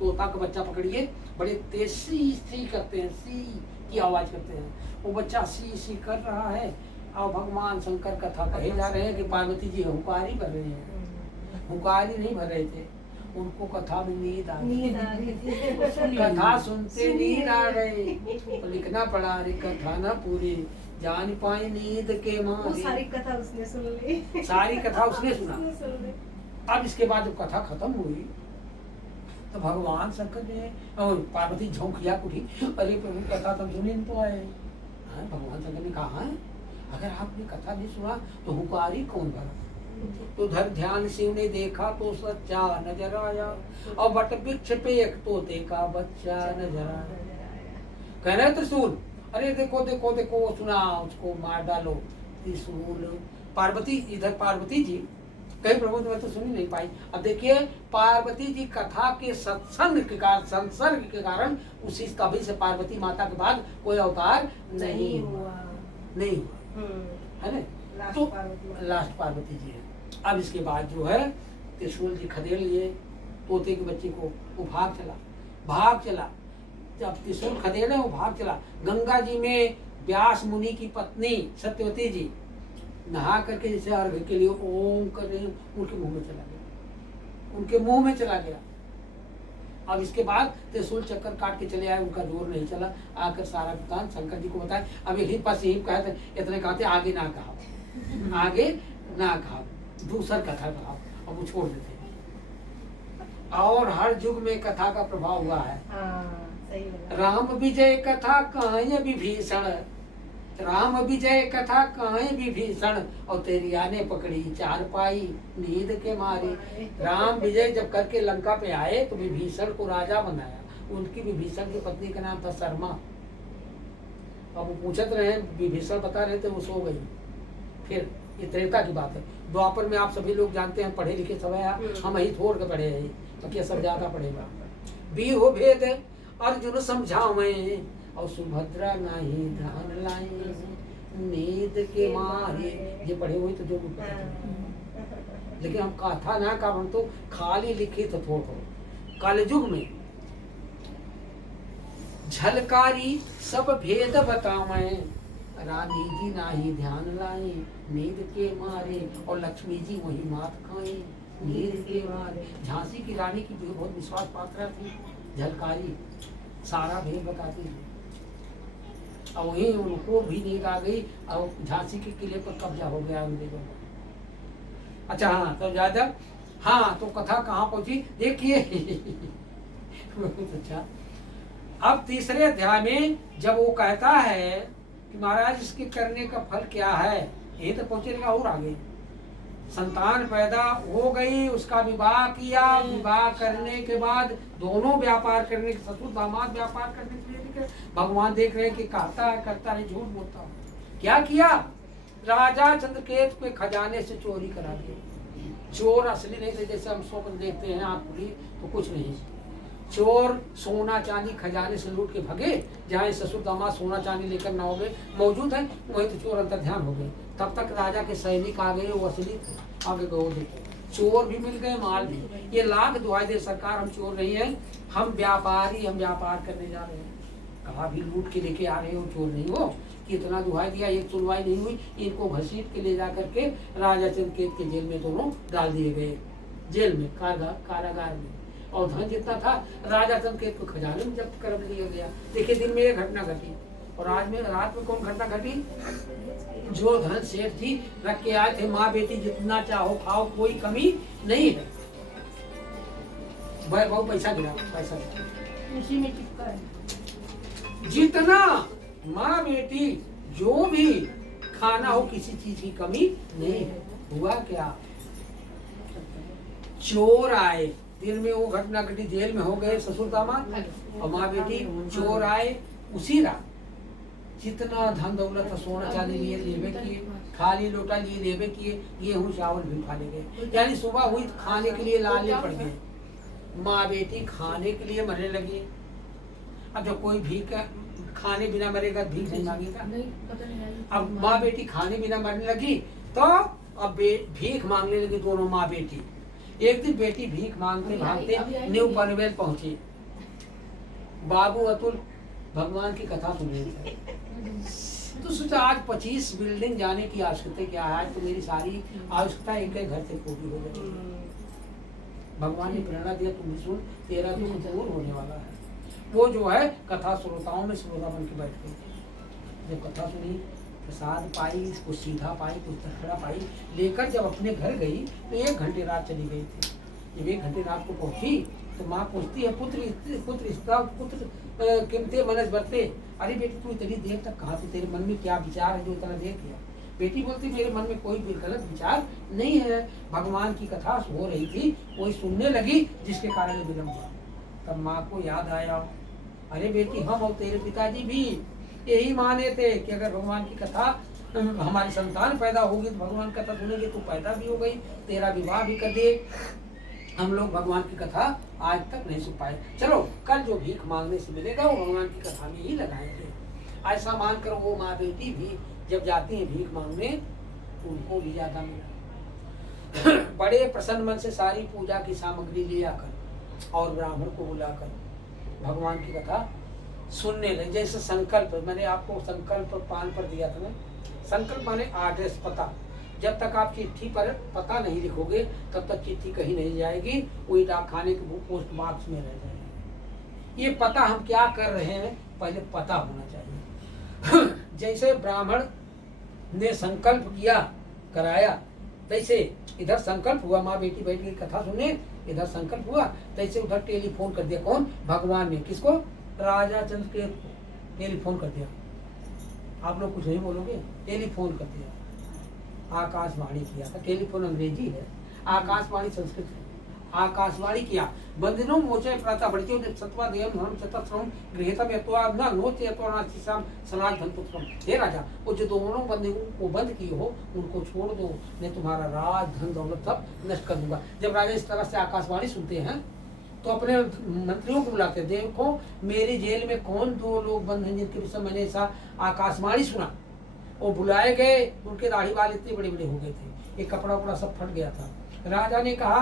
तोता का बच्चा पकड़िए, बड़े तेज सी करते हैं, सी की आवाज करते हैं, वो बच्चा सी कर रहा है। और भगवान शंकर कथा कहे जा रहे हैं कि पार्वती जी हुंकारी भर रही हैं, हुंकारी नहीं भर रहे थे, उनको कथा में नींद आ गई। कथा सुनते नींद आ गई, तो लिखना पड़ा अरे कथा ना पूरी जान पाई नींद के मां। सारी कथा उसने सुन ली, सारी कथा उसने सुना। अब इसके बाद जब कथा खत्म हुई तो भगवान शंकर ने और पार्वती झोंकिया उठी, अरे प्रभु कथा तुम सुनी तो आए। भगवान शंकर ने कहा अगर आपने कथा नहीं सुना तो हुंकारी कौन भरा, तो धर ध्यान शिव ने देखा तो सच्चा नजर आया, और बट वृक्ष पे एक तोते का बच्चा नजर आया। कह रहे त्रिशूल, अरे देखो देखो देखो, सुना उसको मार डालो। त्रिशूल पार्वती, इधर पार्वती जी कई प्रबंध में तो सुनी नहीं पाई। अब देखिए पार्वती जी कथा के सत्संग के कारण, संसर्ग के कारण उसी कभी से पार्वती माता के बाद कोई अवतार नहीं हुआ, नहीं है ना। तो लास्ट पार्वती जी है। अब इसके बाद जो है त्रिशूल जी खदेड़ लिए तोते के बच्चे को, वो भाग चला। जब त्रिशूल खदेड़े वो भाग चला। गंगा जी में व्यास मुनि की पत्नी सत्यवती जी नहा करके जैसे अर्घ के लिए ओम कर रहे, उनके मुंह में चला गया। अब इसके बाद त्रिशूल चक्कर काट के चले आए, उनका जोर नहीं चला। आकर सारा वृत्तांत शंकर जी को बताया। अब यही पास यही कहा था, इतने कहते आगे ना कहा, दूसरा कथा कहा, अब वो छोड़ देते हैं। और हर युग में कथा का प्रभाव हुआ है। राम विजय कथा कहां विभीषण, राम विजय कथा कहां विभीषण, और तेरी आने पकड़ी चारपाई नींद के मारे। राम विजय जब करके लंका पे आए तो विभीषण को राजा बनाया। उनकी विभीषण की पत्नी का नाम था शर्मा। अब वो पूछत रहे, विभीषण बता रहे थे, वो सो गई। फिर ये त्रेता की बात है। द्वापर में आप सभी लोग जानते हैं, पढ़े लिखे सब है, हम ही थोड़ के पढ़े हैं, तो सब ज्यादा पढ़ेगा। वीर हो भेद अर्जुन समझावे, और सुभद्रा नहीं ध्यान लाई नींद के मारे। ये पढ़े हुए तो जो भी पता चले। लेकिन हम कथा ना का तो खाली लिखे तो थोड़ा कलयुग में झलकारी सब भेद बतावे, रानी जी नाही ध्यान लाई नींद के मारे, और लक्ष्मी जी वही मात खाए नींद के मारे। झांसी की रानी की जो बहुत विश्वास पात्र थी झलकारी, सारा भेद बताती थी। और वहीं उनको भी नींद आ गई और झांसी के किले पर कब्जा हो गया अंग्रेजों का। अच्छा हाँ, तो ज्यादा हाँ, तो कथा कहाँ पहुंची देखिए। अच्छा, अब तीसरे अध्याय में जब वो कहता है कि महाराज इसके करने का फल क्या है, ये तो पहुंचेगा और आगे। संतान पैदा हो गई, उसका विवाह किया, विवाह करने के बाद दोनों व्यापार करने के, ससुर दामाद व्यापार करने के लिए भगवान देख रहे हैं कि कहता है करता है, झूठ बोलता है। क्या किया, राजा चंद्रकेत के खजाने से चोरी करा दी। चोर असली नहीं थे, जैसे हम स्वप्न देखते हैं आंखुली, तो कुछ नहीं। चोर सोना चांदी खजाने से लूट के भगे। जहाँ ससुर दामाद सोना चांदी लेकर ना हो गए मौजूद है, वही तो चोर अंतर ध्यान हो गए। तब तक राजा के सैनिक आ गए, वो असली आगे गए। देखो चोर भी मिल गए, माल भी। ये लाख दुहाई दे सरकार, हम चोर नहीं है, हम व्यापारी, हम व्यापार करने जा रहे हैं। कहा भी लूट के लेके आ रहे हो, चोर नहीं हो। कि इतना दुहाई दिया, एक सुनवाई नहीं हुई। इनको घसीट के ले जा करके राजा चंद्रकेत के जेल में दोनों डाल दिए गए, जेल में, कारागार में। और धन जितना था राजा चंद्रकेत को खजाने में जब्त कर लिया गया। देखिए दिन में ये घटना घटी, और आज में रात में कौन घटना घटी, जो धन सेठ जी रख के आए थे, माँ बेटी जितना चाहो खाओ, कोई कमी नहीं है। बहुत पैसा गिरा, पैसा उसी में चिपका है। जितना माँ बेटी जो भी खाना हो, किसी चीज की कमी नहीं है। हुआ क्या, चोर आए, दिन में वो घटना घटी, जेल में हो गए ससुर दामाद, और माँ बेटी चोर आए उसी रात। जितना धन दौलत सोना चांदी लिए लेवे किए, खाली लोटा लिए लेवे किए, गेहूं चावल भी खा ले गए। यानी सुबह हुई खाने के लिए लाले पड़ गए। माँ बेटी खाने के लिए मरने लगी। अब जब कोई भीख खाने बिना मरेगा, भीख नहीं मांगेगा। अब माँ बेटी खाने बिना मरने लगी, तो अब भीख मांगने लगी दोनों माँ बेटी। एक दिन बेटी भीख मांगते भागते न्यू पनवेल पहुंची। बाबू अतुल भगवान की कथा सुन रहे थे, तो सोचा आज 25 बिल्डिंग जाने की आवश्यकता क्या है, तो मेरी सारी आवश्यकता एक घर से पूरी हो जाएगी। भगवान ने प्रेरणा दिया, तुम भी सुन, तेरा दुख दूर होने वाला है। वो जो है कथा श्रोताओं में श्रोता बन के बैठ गई। जब कथा सुनी, प्रसाद पाई, कुछ सीधा पाई, कुछ दक्षिणा पाई, लेकर जब अपने घर गई तो 1 घंटे रात चली गई थी। जब 1 घंटे रात को पहुंची तो माँ पूछती है, पुत्र किमते मनस बरते। अरे बेटी तू इतनी देर तक कहा, तो तेरे मन में क्या विचार है जो इतना देर किया। बेटी बोलती मेरे मन में कोई भी गलत विचार नहीं है, भगवान की कथा हो रही थी, वही सुनने लगी जिसके कारण विलम्ब हुआ। तब माँ को याद आया, अरे बेटी हम और तेरे पिताजी भी यही माने थे कि अगर भगवान की कथा हमारी संतान पैदा होगी तो भगवान की कथा सुनेंगे, तू पैदा भी हो गई, तेरा विवाह भी कर दिए, हम लोग भगवान की कथा आज तक नहीं सुन पाए। चलो कल जो भीख मांगने से मिलेगा वो भगवान की कथा में ही लगाएंगे। ऐसा मानकर वो माँ बेटी भी जब जाती है भीख मांगने, उनको भी ज्यादा मिला। बड़े प्रसन्न मन से सारी पूजा की सामग्री ले आकर और ब्राह्मण को बुलाकर भगवान की कथा सुनने लगे। जैसे संकल्प, मैंने आपको संकल्प पान पर दिया था ना, संकल्प माने एड्रेस, पता। जब तक आप चिट्ठी पर पता नहीं लिखोगे तब तक चिट्ठी कहीं नहीं जाएगी, वही डाक खाने के पोस्ट बॉक्स में रह जाएगी। ये पता हम क्या कर रहे हैं पहले पता होना चाहिए। जैसे ब्राह्मण ने संकल्प किया कराया, तैसे इधर संकल्प हुआ, माँ बेटी बैठ के कथा सुने, इधर संकल्प हुआ, तैसे उधर टेलीफोन कर दिया। कौन? भगवान ने। किसको? राजा चंद्रकेतु को टेलीफोन कर दिया। आप लोग कुछ नहीं बोलोगे, टेलीफोन कर दिया। आकाशवाणी किया था, टेलीफोन अंग्रेजी है, आकाशवाणी संस्कृत है। आकाशवाणी किया, बंदिनो मोचे प्राता बढ़ती सत्वा देयम धर्म चतुर्श्रम गृहीतम यत्वा न नोच यत्वा नाचिसाम समाज धनपुत्रम। हे राजा, वो जो दोनों बंदियों को बंद किए हो उनको छोड़ दो, मैं तुम्हारा राज धन दौलत सब नष्ट कर दूंगा। जब राजा इस तरह से आकाशवाणी सुनते हैं तो अपने मंत्रियों को बुलाते, देखो मेरी जेल में कौन दो लोग बंद हैं जिनके विषय मैंने ऐसा आकाशवाणी सुना। वो बुलाए गए, उनके दाढ़ी बाल इतने बड़े बड़े हो गए थे, एक कपड़ा उपड़ा सब फट गया था। राजा ने कहा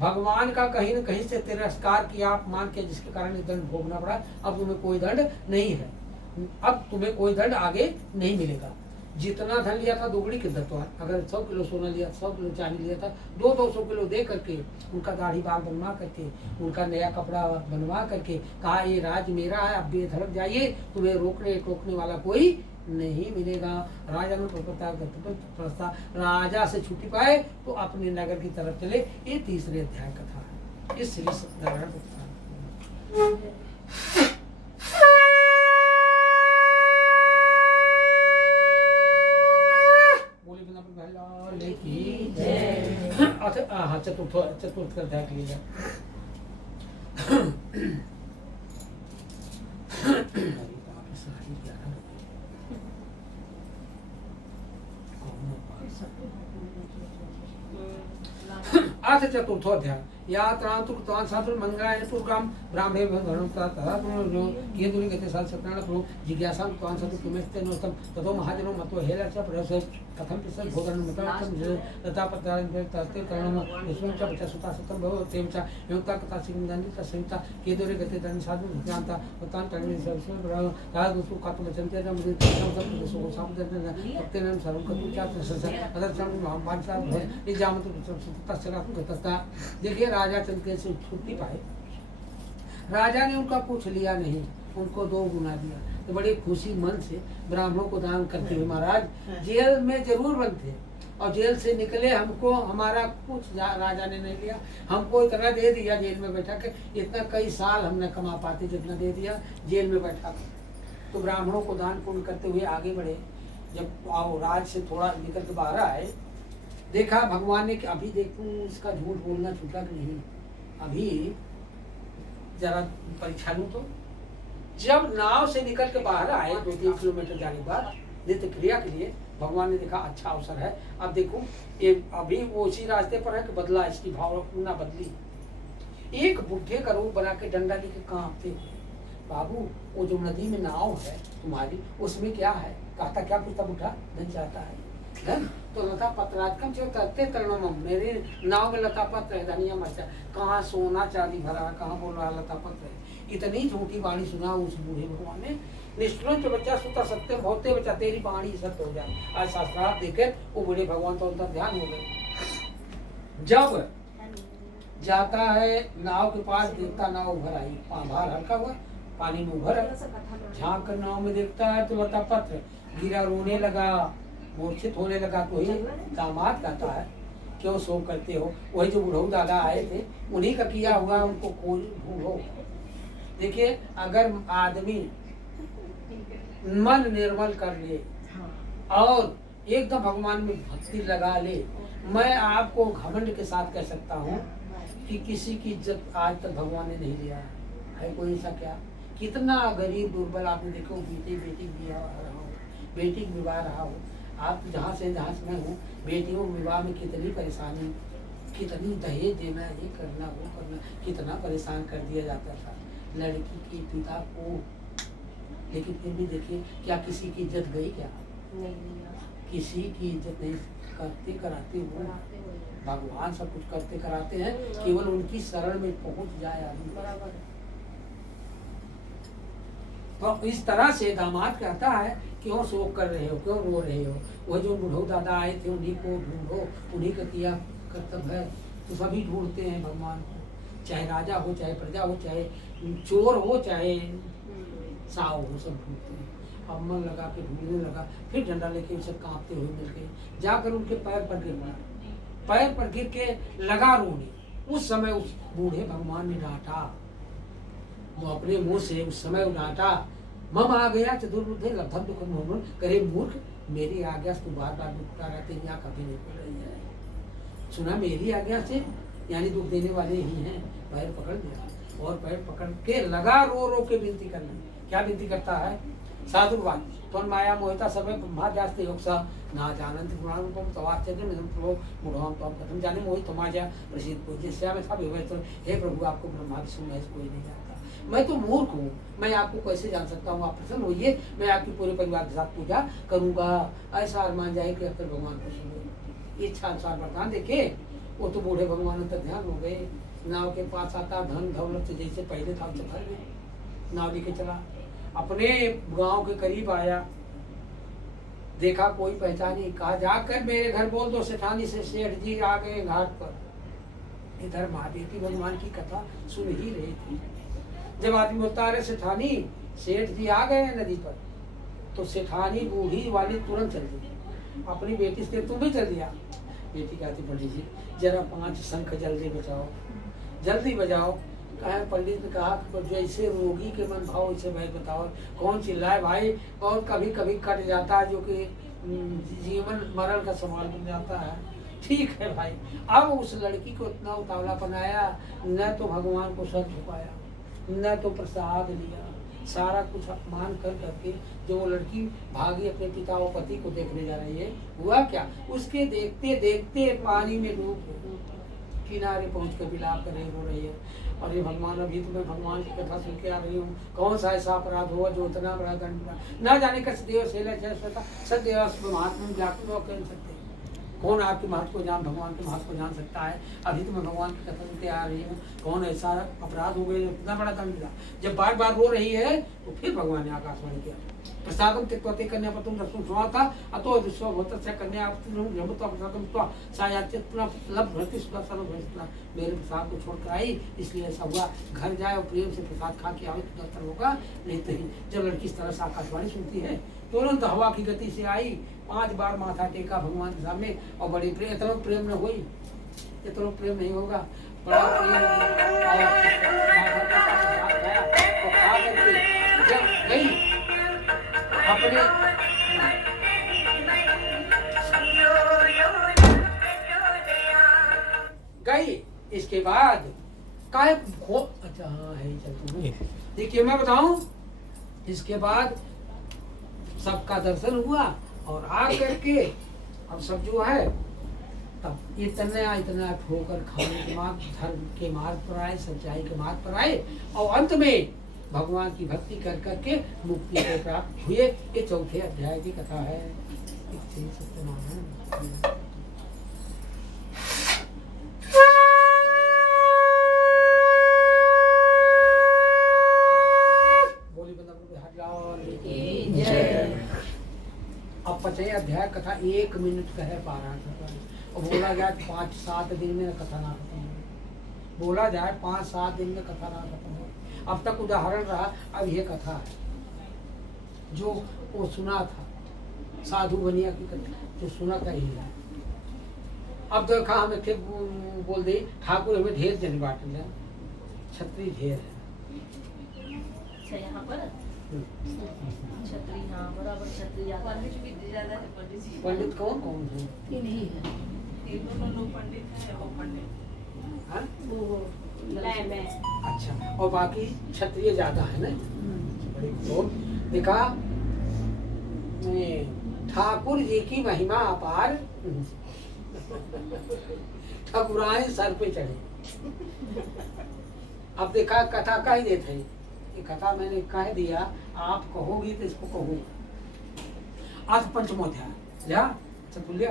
भगवान का कहीं न कहीं से तिरस्कार किया, अपमान किया, जिसके कारण ये दंड भोगना पड़ा। अब तुम्हें कोई दंड नहीं है, अब तुम्हें कोई दंड आगे नहीं मिलेगा। जितना धन लिया था दोगुनी की दत्तवार, अगर 100 किलो सोना लिया, 100 किलो चांदी लिया था, 200 किलो दे करके उनका दाढ़ी बाल बनवा करके, उनका नया कपड़ा बनवा करके कहा ये राज मेरा है, अब बेधड़क जाइए, तुम्हें रोकने टोकने वाला कोई नहीं मिलेगा। राजा ने प्रस्ताव, राजा से छुट्टी पाए तो अपने नगर की तरफ चले। ये तीसरे अध्याय कथा है इस श्री सत्यनारायण चतुर्थ अध्याय के लिए अथ चतुर्थो अध्याय यात्रां तु कृतवान् साधु मंगलाय पुरगाम ब्राह्मणे भगवान् तथा जो ये दूरी गते साथ सत्यनारायण प्रभु जिज्ञासां कृतवान् साधु किमेस्ते नोस्तम ततो महाजनो मतो हेला च प्रस कथम पिसल भोगन मतार्थं तथा पत्रान् तस्ते करणम विष्णु च पचसुता सतम भव तेम च योक्ता कथा सिंगदंडी तसंता ये दूरी गते धन साधु ज्ञानता उतान तन्मे सर्व ब्रह्म साधु सु कातु वचनते जम मुझे सब सो सामदन भक्तेन सर्व कतु च प्रसस अदर सम पांचता ये जामतु तस्सरातु गतता। देखिए राजा चंद्रकेतु से छुट्टी पाए, राजा ने उनका कुछ लिया नहीं, उनको 2 गुना दिया। तो बड़ी खुशी मन से ब्राह्मणों को दान करते हुए महाराज जेल में जरूर बंद थे और जेल से निकले, हमको हमारा कुछ राजा ने नहीं लिया, हमको इतना दे दिया जेल में बैठा के, इतना कई साल हम न कमा पाते जितना दे दिया जेल में बैठा कर। तो ब्राह्मणों को दान पुण्य करते हुए आगे बढ़े। जब आओ राज से थोड़ा निकल के बाहर आए, देखा भगवान ने कि अभी देखूं इसका झूठ बोलना छूटा कि नहीं, अभी जरा परीक्षा लूं। तो जब नाव से निकल के बाहर आए 2-3 किलोमीटर जाने के बाद नित्य क्रिया के लिए, भगवान ने देखा अच्छा अवसर है, अब देखो ये अभी वो उसी रास्ते पर है कि बदला इसकी भावना बदली। एक बुढ़े का रूप बना के डंडा लेके कांपते हुए, बाबू वो जो नदी में नाव है तुम्हारी उसमें क्या है? कहता क्या पूछता बुढ़ा? धन चाहता है। धन तो लता पत्राजकम जो करते तरणम, मेरे नाव में लता पत्र है, धनिया मरचा, कहाँ सोना चांदी भरा, कहाँ बोल रहा लता पत्र है। इतनी झूठी वाणी सुना उस बूढ़े भगवान ने। निष्ठुर बच्चा सुता सत्य बहुते बच्चा तेरी वाणी सत्य हो जाए। आज शास्त्रार्थ देखे वो बूढ़े भगवान तो अंदर ध्यान हो गए। जब जाता है नाव के पास, देखता नाव उभर आई, भार हल्का हुआ, पानी में उभर है, झाँक कर नाव में देखता है तो लता पत्र गिरा, रोने लगा, मूर्छित होने लगा। तो ही दामाद कहता है क्यों सो करते हो? वही जो बुढ़ऊ दादा आए थे उन्हीं का किया हुआ, उनको खोज ढूंढो। देखिए अगर आदमी मन निर्मल कर ले और एकदम भगवान में भक्ति लगा ले। मैं आपको घमंड के साथ कह सकता हूँ कि किसी की इज्जत आज तक भगवान ने नहीं लिया है। कोई ऐसा क्या? कितना गरीब दुर्बल आपने देखो, बेटी बेटी विवाह रहा हो, बेटी का विवाह रहा हो। आप जहाँ से मैं हूँ, बेटियों के विवाह में कितनी परेशानी, कितनी दहेज देना, ये करना वो करना, कितना परेशान कर दिया जाता था लड़की के पिता को। लेकिन फिर भी देखिए, क्या किसी की इज्जत गई? क्या किसी की इज्जत नहीं करते कराते वो भगवान सब कुछ करते कराते हैं, केवल उनकी शरण में पहुंच जाए आदमी। तो इस तरह से दामाद कहता है, क्यों शोक कर रहे हो, क्यों रो रहे हो? वह जो बूढ़ो दादा आए थे उन्हीं को ढूंढो, उन्हीं का किया कर्तव्य है। तो सभी ढूंढते हैं भगवान को, चाहे राजा हो, चाहे प्रजा हो, चाहे चोर हो, चाहे साव हो, सब ढूंढते हैं। अब मन लगा के ढूंढने लगा, फिर डंडा लेके उसे कांपते हुए मिल गए, जाकर उनके पैर पर गिर पड़ा, पैर पर गिर के लगा रोने। उस समय उस बूढ़े भगवान ने डांटा, वो अपने मुंह से उस समय डांटा, मम आ गया चतुर्बुद्धे लब्धम दुख मोहन, करे मूर्ख मेरी आज्ञा से तू बार बार दुखता रहते हैं, यहाँ कभी नहीं बोल रही है। सुना मेरी आज्ञा से, यानी दुख देने वाले ही हैं। पैर पकड़ दिया और पैर पकड़ के लगा रो रो के विनती करने। क्या विनती करता है? साधुवान त्वं माया मोहिता सर्वे ब्रह्मा जास्ते योगसा ना जानन्ति गुणानुपम तवाश्चर्यं प्रभो मूढ़वां त्वां कथं जाने मोहि तमाजा प्रसिद्ध पूज्य श्याम था विवैत्र। हे प्रभु, आपको ब्रह्मा विष्णु महेश कोई नहीं जानता, मैं तो मूर्ख हूँ, मैं आपको कैसे जान सकता हूँ? आप प्रसन्न होइए, मैं आपकी पूरे परिवार के साथ पूजा करूँगा। ऐसा अरमान जाए कि फिर भगवान को सुनो, इच्छा अनुसार वरदान देखे। वो तो बूढ़े भगवान तो ध्यान हो गए, नाव के पास आता धन दौलत जैसे पहले था वैसे भर गए। नाव लेके चला, अपने गांव के करीब आया, देखा कोई पहचानी, कहा जाकर मेरे घर बोल दो सेठानी से सेठ जी आ गए घाट पर। इधर महादेवी भगवान की कथा सुन ही रही थी। जब आदमी बोलता है सेठानी सेठ जी आ गए नदी पर, तो सेठानी बूढ़ी वाली तुरंत चल दी, अपनी बेटी से तुम भी चल दिया। बेटी कहती पंडित जी जरा 5 शंख जल्दी बजाओ, जल्दी बजाओ। कहा पंडित ने कहा जैसे रोगी के मन भाव वैसे भाई बताओ, कौन चिल्लाए भाई। और कभी कभी कट जाता है, जो कि जीवन मरण का सवाल बन जाता है। ठीक है भाई। अब उस लड़की को इतना उतावला बनाया, न तो भगवान को सर झुकाया, न तो प्रसाद लिया, सारा कुछ अपमान कर करके जो वो लड़की भागी अपने पिता और पति को देखने जा रही है। हुआ क्या? उसके देखते देखते पानी में डूब किनारे पहुंच कर विलाप कर रो रही है। और ये भगवान, अभी तो मैं भगवान की कथा सुन के आ रही हूँ, कौन सा ऐसा अपराध हुआ जो इतना बड़ा दंड मिला? ना जाने का सदैव सदैव महात्मा जाकर कह सकते हैं। कौन आपके महत्व को जान, भगवान के महत्व को जान सकता है? अभी तो मैं भगवान की कथा सुनते आ रही हूँ, कौन ऐसा अपराध हो गया इतना बड़ा दंड मिला? जब बार बार रो रही है तो फिर भगवान ने आकाशवाणी किया, प्रसादम त्यक्त्वा कन्या पतुम दर्शन सुनाता अतो विश्वभूतस्य कन्या जमुता प्रसादम त्वा सायाचित्ना लभ्यति सुधा सर्वभूषिता। मेरे प्रसाद को छोड़कर आई, इसलिए ऐसा हुआ। घर जाए और प्रेम से प्रसाद खा के आवे तो दर्शन होगा, नहीं तो ही। जब लड़की इस तरह से आकाशवाणी सुनती है, तुरंत हवा की गति से आई, 5 बार माथा टेका भगवान के सामने, और बड़ी प्रेम, इतना प्रेम न हुई, इतना प्रेम नहीं होगा, बड़ा प्रेम। जब गई अपने गई, इसके बाद काय खो, अच्छा हाँ है, चलते देखिए मैं बताऊं। इसके बाद सबका दर्शन हुआ और आ करके अब सब जो है तब इतना ठोकर खाने के बाद धर्म के मार्ग पर आए, सच्चाई के मार्ग पर आए, और अंत में भगवान की भक्ति कर करके मुक्ति को प्राप्त हुए। ये 4थे अध्याय की कथा है। अब 5 अध्याय कथा 1 मिनट का है पारायण करना, और बोला जाए 5-7 दिन में कथा ना खत्म हो। बोला जाए 5-7 दिन में कथा ना खत्म हो। अब तक उदाहरण रहा, अब ये कथा है जो वो सुना था, साधु बनिया की कथा जो सुना था ही है। अब देखा हमें थे बोल दे ठाकुर हमें ढेर जन बांट लिया, छत्री ढेर है। अच्छा यहाँ पर छतरी, हाँ बराबर छतरी ज्यादा है। पंडित भी ज्यादा है, पंडित जी। पंडित कौन कौन है? तीन ही है। ये दोनों लोग पंडित हैं, वो पंडित। हाँ? वो मैं अच्छा, और बाकी क्षत्रिय ज्यादा है ना? बड़ी खूब। देखा ठाकुर जी की महिमा अपार, ठकुराए सर पे चढ़े। अब देखा कथा कह देते, ये कथा मैंने कह दिया, आप कहोगी तो इसको कहो। अथ पंचमोध्याय लिया, अच्छा तुम लिया।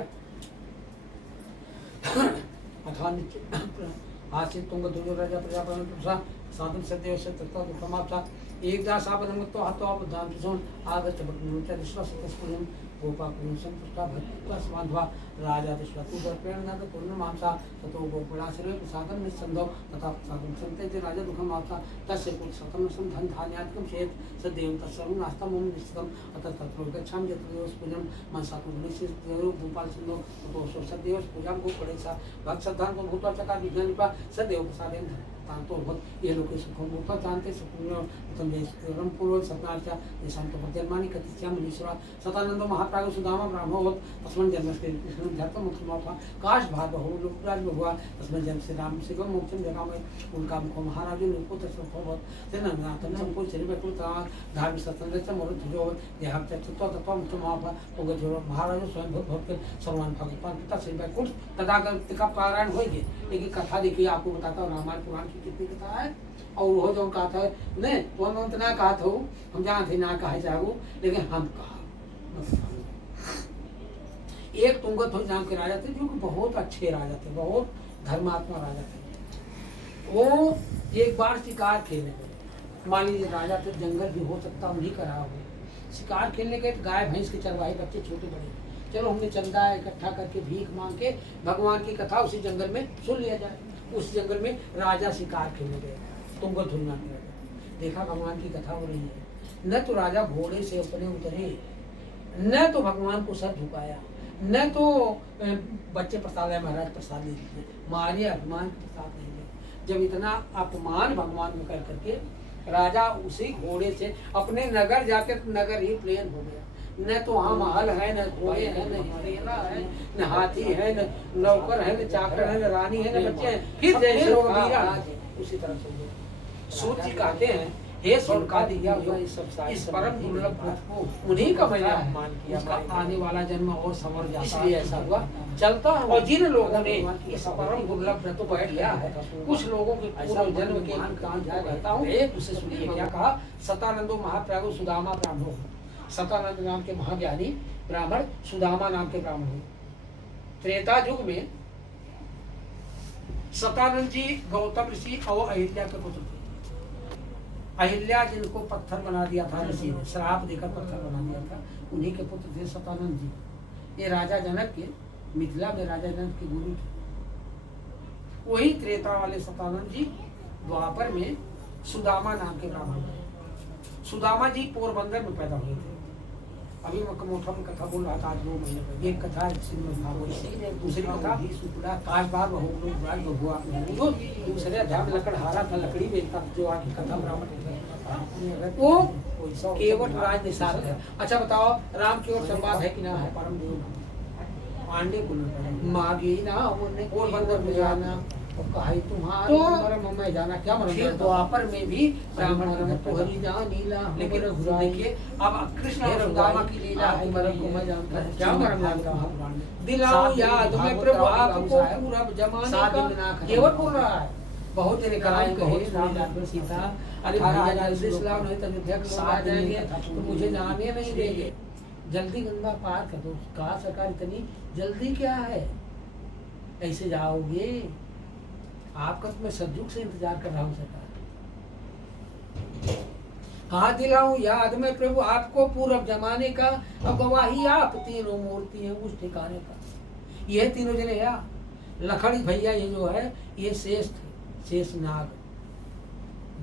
अथा आज से तुंग दुर्यो राजा प्रजा साधन सदैव से तत्व दुखमाप्ता एकदा सापदम तो हातो आप दान सुन आगत भक्त विश्वास तस्मयं गोपाकुलं संपुष्टा भक्त्वा स्वाध्वा राजा विश्वातु दर्पेण पूर्ण मांसा ततो गोकुलाश्रय प्रसादं निसंधो तथा प्रसादं संते राजा दुखमाप्ता तस्य कुल सतम संधन धान्यात्मकं चेत सदैव तत्सर्वं नास्तं मम निश्चितम् अतः तत्र गच्छामि यत्र पूजनं मनसा पुण्यस्य देव गोपाल सिंधो ततो सो सदैव पूजां गोकुलेसा भक्त श्रद्धां को भूतवा चकार विज्ञानिपा सदैव प्रसादेन तांतो भक्त ये लोग सुखम भूतवा जानते सुपुण्य उत्तम जयम पूर्व सत्नार्चा ये संत भक्तमानी कतिश्याम मुनीश्वरा सतानंद महाप्राग सुदामा ब्राह्मणोत तस्मन् जन्मस्ते कृष्ण ध्यात्म मुक्तमाथा काश भाग बहु लोकराज बहुआ तस्मन् जन्म से राम से गम मोक्षम जगामय उनका मुख महाराज ने पुत्र संभवत तेनातन संपूर्ण शरीर में पुत्र धार्मिक सत्संग से मोर धुजो देह तत्व तत्व मुक्तमाथा उग जो महाराज स्वयं भक्त सर्वान भगवान पिता से बैकुंठ तदागत का पारायण होइए। लेकिन कथा देखिए आपको बताता हूँ रामायण पुराण की कितनी कथा है, और वो जो कहा था ने तो हम ना कहा था हम जानते ना कहा चाहू, लेकिन हम कहा एक तुंगध्वज नाम के राजा थे जो कि बहुत अच्छे राजा थे, बहुत धर्मात्मा राजा थे। वो एक बार शिकार खेलने गए, मान लीजिए राजा थे, जंगल भी हो सकता उन्हीं का रहा हो, शिकार खेलने गए, गाय भैंस के चरवाहे बच्चे छोटे बड़े, चलो हमने चंदा इकट्ठा करके भीख मांग के भगवान की कथा उसी जंगल में सुन लिया जाए। उस जंगल में राजा शिकार खेलने गए, तुंगध्वज नाम के राजा, देखा भगवान की कथा हो रही है, न तो राजा घोड़े से अपने उतरे, न तो भगवान को सर झुकाया, न तो बच्चे प्रसाद है महाराज प्रसाद ले लीजिए, मारे अभिमान के साथ नहीं गए। जब इतना अपमान भगवान को कर करके राजा उसी घोड़े से अपने नगर जाके नगर ही प्लेन हो गया, न तो वहाँ महल है, न घोड़े है, न हिरेला है, न हाथी है, न नौकर है, न चाकर है, न रानी है, न बच्चे हैं, फिर जैसे उसी तरह से सूर्य जी कहते हैं हे स्वर्गादि इस परम दुर्लभ को उन्हीं का मैंने अपमान किया, उसका आने वाला जन्म और संवर जाता, इसलिए ऐसा हुआ चलता है। और जिन लोगों ने इस परम दुर्लभ व्रत को बैठ लिया है, कुछ लोगों के पूर्व जन्म के कान कहता हूँ, उसे सुनिए क्या कहा। सतानंदो महाप्रभु सुदामा ब्राह्मणो, सतानंद नाम के महाज्ञानी ब्राह्मण सुदामा नाम के ब्राह्मण। त्रेता युग में सतानंद जी गौतम ऋषि और अहिल्या के पुत्र थे। अहिल्या जिनको पत्थर बना दिया था ऋषि ने, श्राप देकर पत्थर बना दिया था, उन्हीं के पुत्र थे सतानंद जी। ये राजा जनक के, मिथिला में राजा जनक के गुरु थे। वही त्रेता वाले सतानंद जी द्वापर में सुदामा नाम के ब्राह्मण थे। सुदामा जी पोरबंदर में पैदा हुए थे। अभी मैं कमोठा में कथा बोल रहा था आज 2 महीने पहले, एक कथा दूसरी कथा काश बार बहुआ, जो दूसरे अध्याय में लकड़हारा था, लकड़ी बेचता जो आगे कथा ब्राह्मण वो केवट राज निषाद है। अच्छा बताओ राम की ओर संवाद है कि ना है? परम देव पांडे बोल मागी ना पोरबंदर में जाना कही तुम्हारा मैं जाना क्या मतलब। द्वापर में भी ब्राह्मण तो हरि जा नीला, लेकिन देखिए अब कृष्ण सुदामा की लीला है, मैं जानता हूँ क्या मतलब। दिलाओ याद में प्रभु आपको पूरा जमाने का केवल बोल रहा है, बहुत तेरे कराई कहे सीता 18,000 इस्लाम नहीं तो अध्यक्ष आ जाएंगे तो मुझे जाने नहीं देंगे, जल्दी गंगा पार कर दो। कहा सरकार इतनी जल्दी क्या है, ऐसे जाओगे? आपका तो मैं सदयुग से इंतजार कर रहा हूँ सरकार। कहा दिलाऊं याद में प्रभु आपको पूर्व जमाने का, अब गवाही आप तीनों मूर्ति हैं उस ठिकाने का। ये तीनों जने या लखड़ी भैया ये जो है ये शेष थे, शेष नाग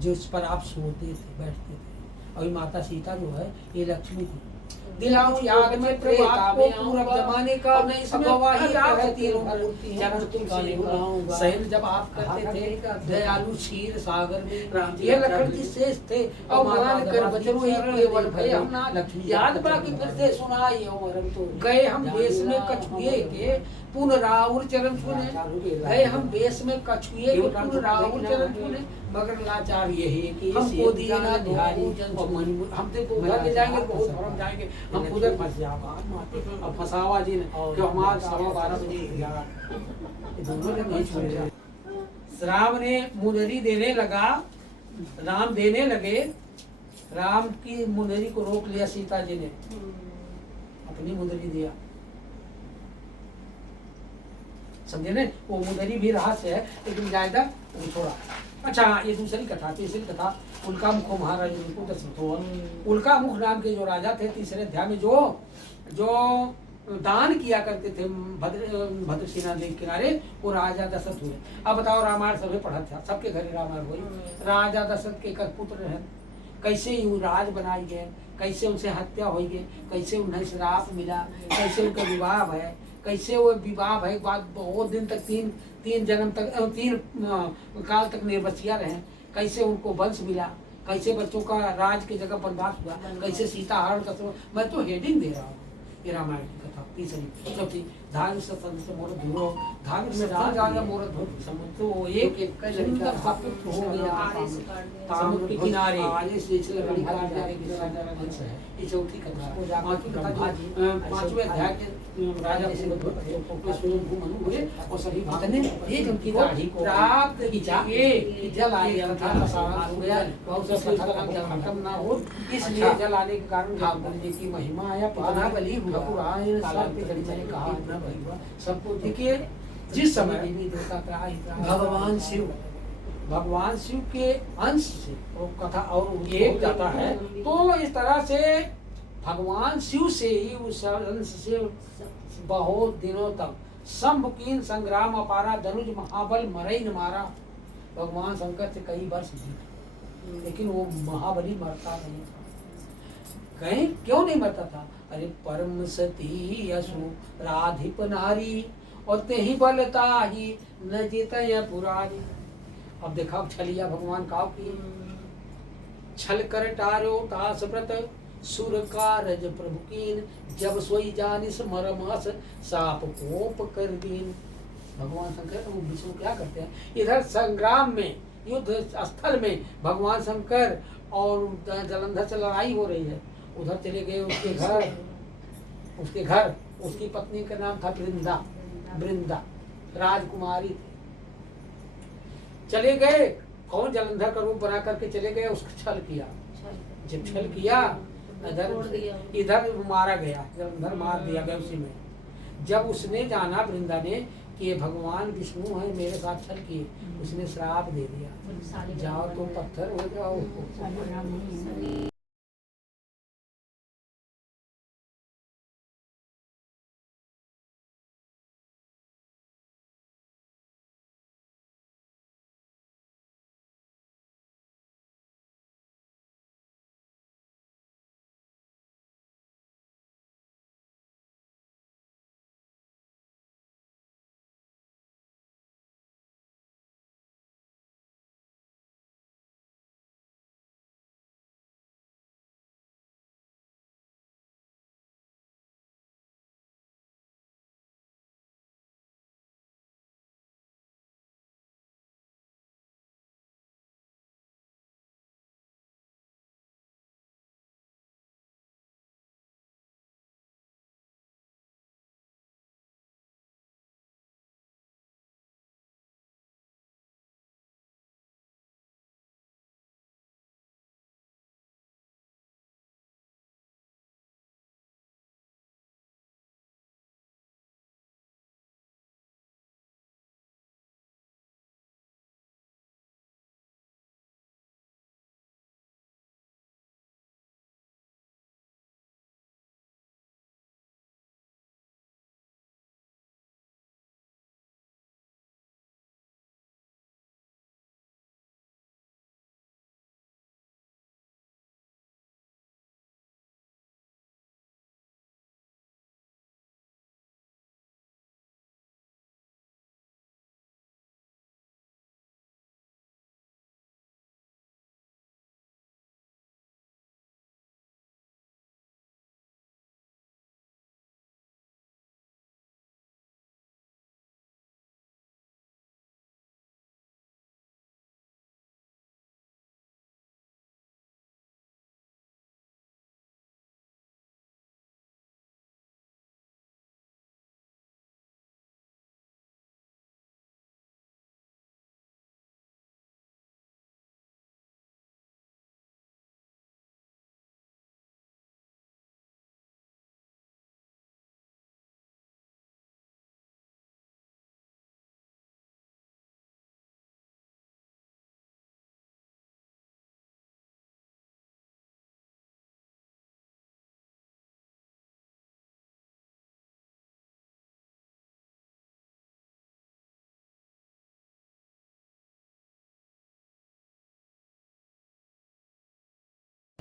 जिस पर आप सोते थे बैठते थे, और माता सीता जो है ये लक्ष्मी थी। दिलाऊं याद में त्रेता में पूरब जमाने का गवाही कहती है चरण तुमसे बुलाऊंगा। शयन जब आप करते थे दयालु क्षीर सागर में, ये लखन जी शेष थे और मान कर बचन केवल भय हम ना लक्ष्मी। याद बाकी फिर से सुनाई अमरम तो गए हम देश में कछुए के पुन राहुल चरण सुने। गए हम देश में कछुए के पुन राहुल चरण सुने, मगर लाचार यही हमको दिए ना ध्यान। हम तो उधर ले जाएंगे बहुत भरम जाएंगे, हम उधर फंस जाएंगे। अब फसावा जी ने कि हमारा 12:15 बजे यार दोनों ने नहीं छोड़े। राम ने मुंदरी देने लगा, राम देने लगे, राम की मुंदरी को रोक लिया सीता जी ने, अपनी मुंदरी दिया। समझे ने, वो मुंदरी भी रहस्य है लेकिन जायदा वो छोड़ा। अच्छा, ये दूसरी कथा, तीसरी कथा उल्का मुख महाराज उनको दशरथ हुआ। उल्का मुख नाम के जो राजा थे, तीसरे अध्याय में जो दान किया करते थे भद्रसेना नदी के किनारे, वो राजा दशरथ हुए। अब बताओ, रामायण सभी पढ़ा था, सबके घर रामायण हुई। राजा दशरथ के कर पुत्र है, कैसे युवराज बनाए गए, कैसे उनसे हत्या हुई गई, कैसे उन्हें श्राप मिला, कैसे उनका विवाह है, कैसे वो विवाह भय बाद बहुत दिन तक तीन जन्म तक 3 काल तक निर्वसिया रहे, कैसे उनको वंश मिला, कैसे बच्चों का राज की जगह वनवास हुआ, कैसे सीता हरण का। मैं तो हेडिंग दे रहा हूँ ये रामायण की कथा तीसरी। चौथी धार्मिक सत्संग से मोर धुरो, धार्मिक सत्संग जाना मोर धुरो समझ तो एक सुंदर स्थापित हो गया समुद्र के किनारे। आगे से लकड़ी काट जाने की अंश है ये चौथी कथा। पांचवी कथा पांचवें अध्याय के राजा मनु हुए और सभी भक्त ने ये उनकी दाढ़ी को प्राप्त किया कि जल आ गया था, प्रसाद हो गया, बहुत से पत्थर खत्म ना हो, इसलिए जल आने के कारण ठाकुर जी की महिमा आया, पुतना बलि हुआ। मैंने कहा न भैया सबको देखिए, जिस समय भगवान शिव के अंश से वो कथा और ये जाता है, तो इस तरह से भगवान शिव से ही उस अंश से बहुत दिनों तक शंभुकीन संग्राम अपारा, धनुज महाबल मरई न मारा। भगवान शंकर से कई वर्ष जीते, लेकिन वो महाबली मरता नहीं था। कहीं क्यों नहीं मरता था? अरे परम सती असु राधिप नारी और ते ही बलता ही न जीता पुरानी। अब देखा छलिया भगवान का की छल कर टारो तास व्रत सुर कारज प्रभु कीन, जब सोई जानिस मरमास साप कोप कर दीन। भगवान शंकर वो विष्णु क्या करते हैं, इधर संग्राम में युद्ध स्थल में भगवान शंकर और जलंधर से लड़ाई हो रही है, उधर चले गए उसके घर उसकी पत्नी का नाम था वृंदा राजकुमारी थी। चले गए, कौन जलंधर का रूप बना करके चले गए, उसका छल किया। जब छल किया इधर मारा गया, जलंधर मार दिया गया उसी में। जब उसने जाना वृंदा ने कि भगवान विष्णु है मेरे साथ छल किए, उसने श्राप दे दिया, जाओ तो पत्थर हो जाओ।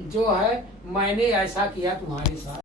जो है मैंने ऐसा किया तुम्हारे साथ।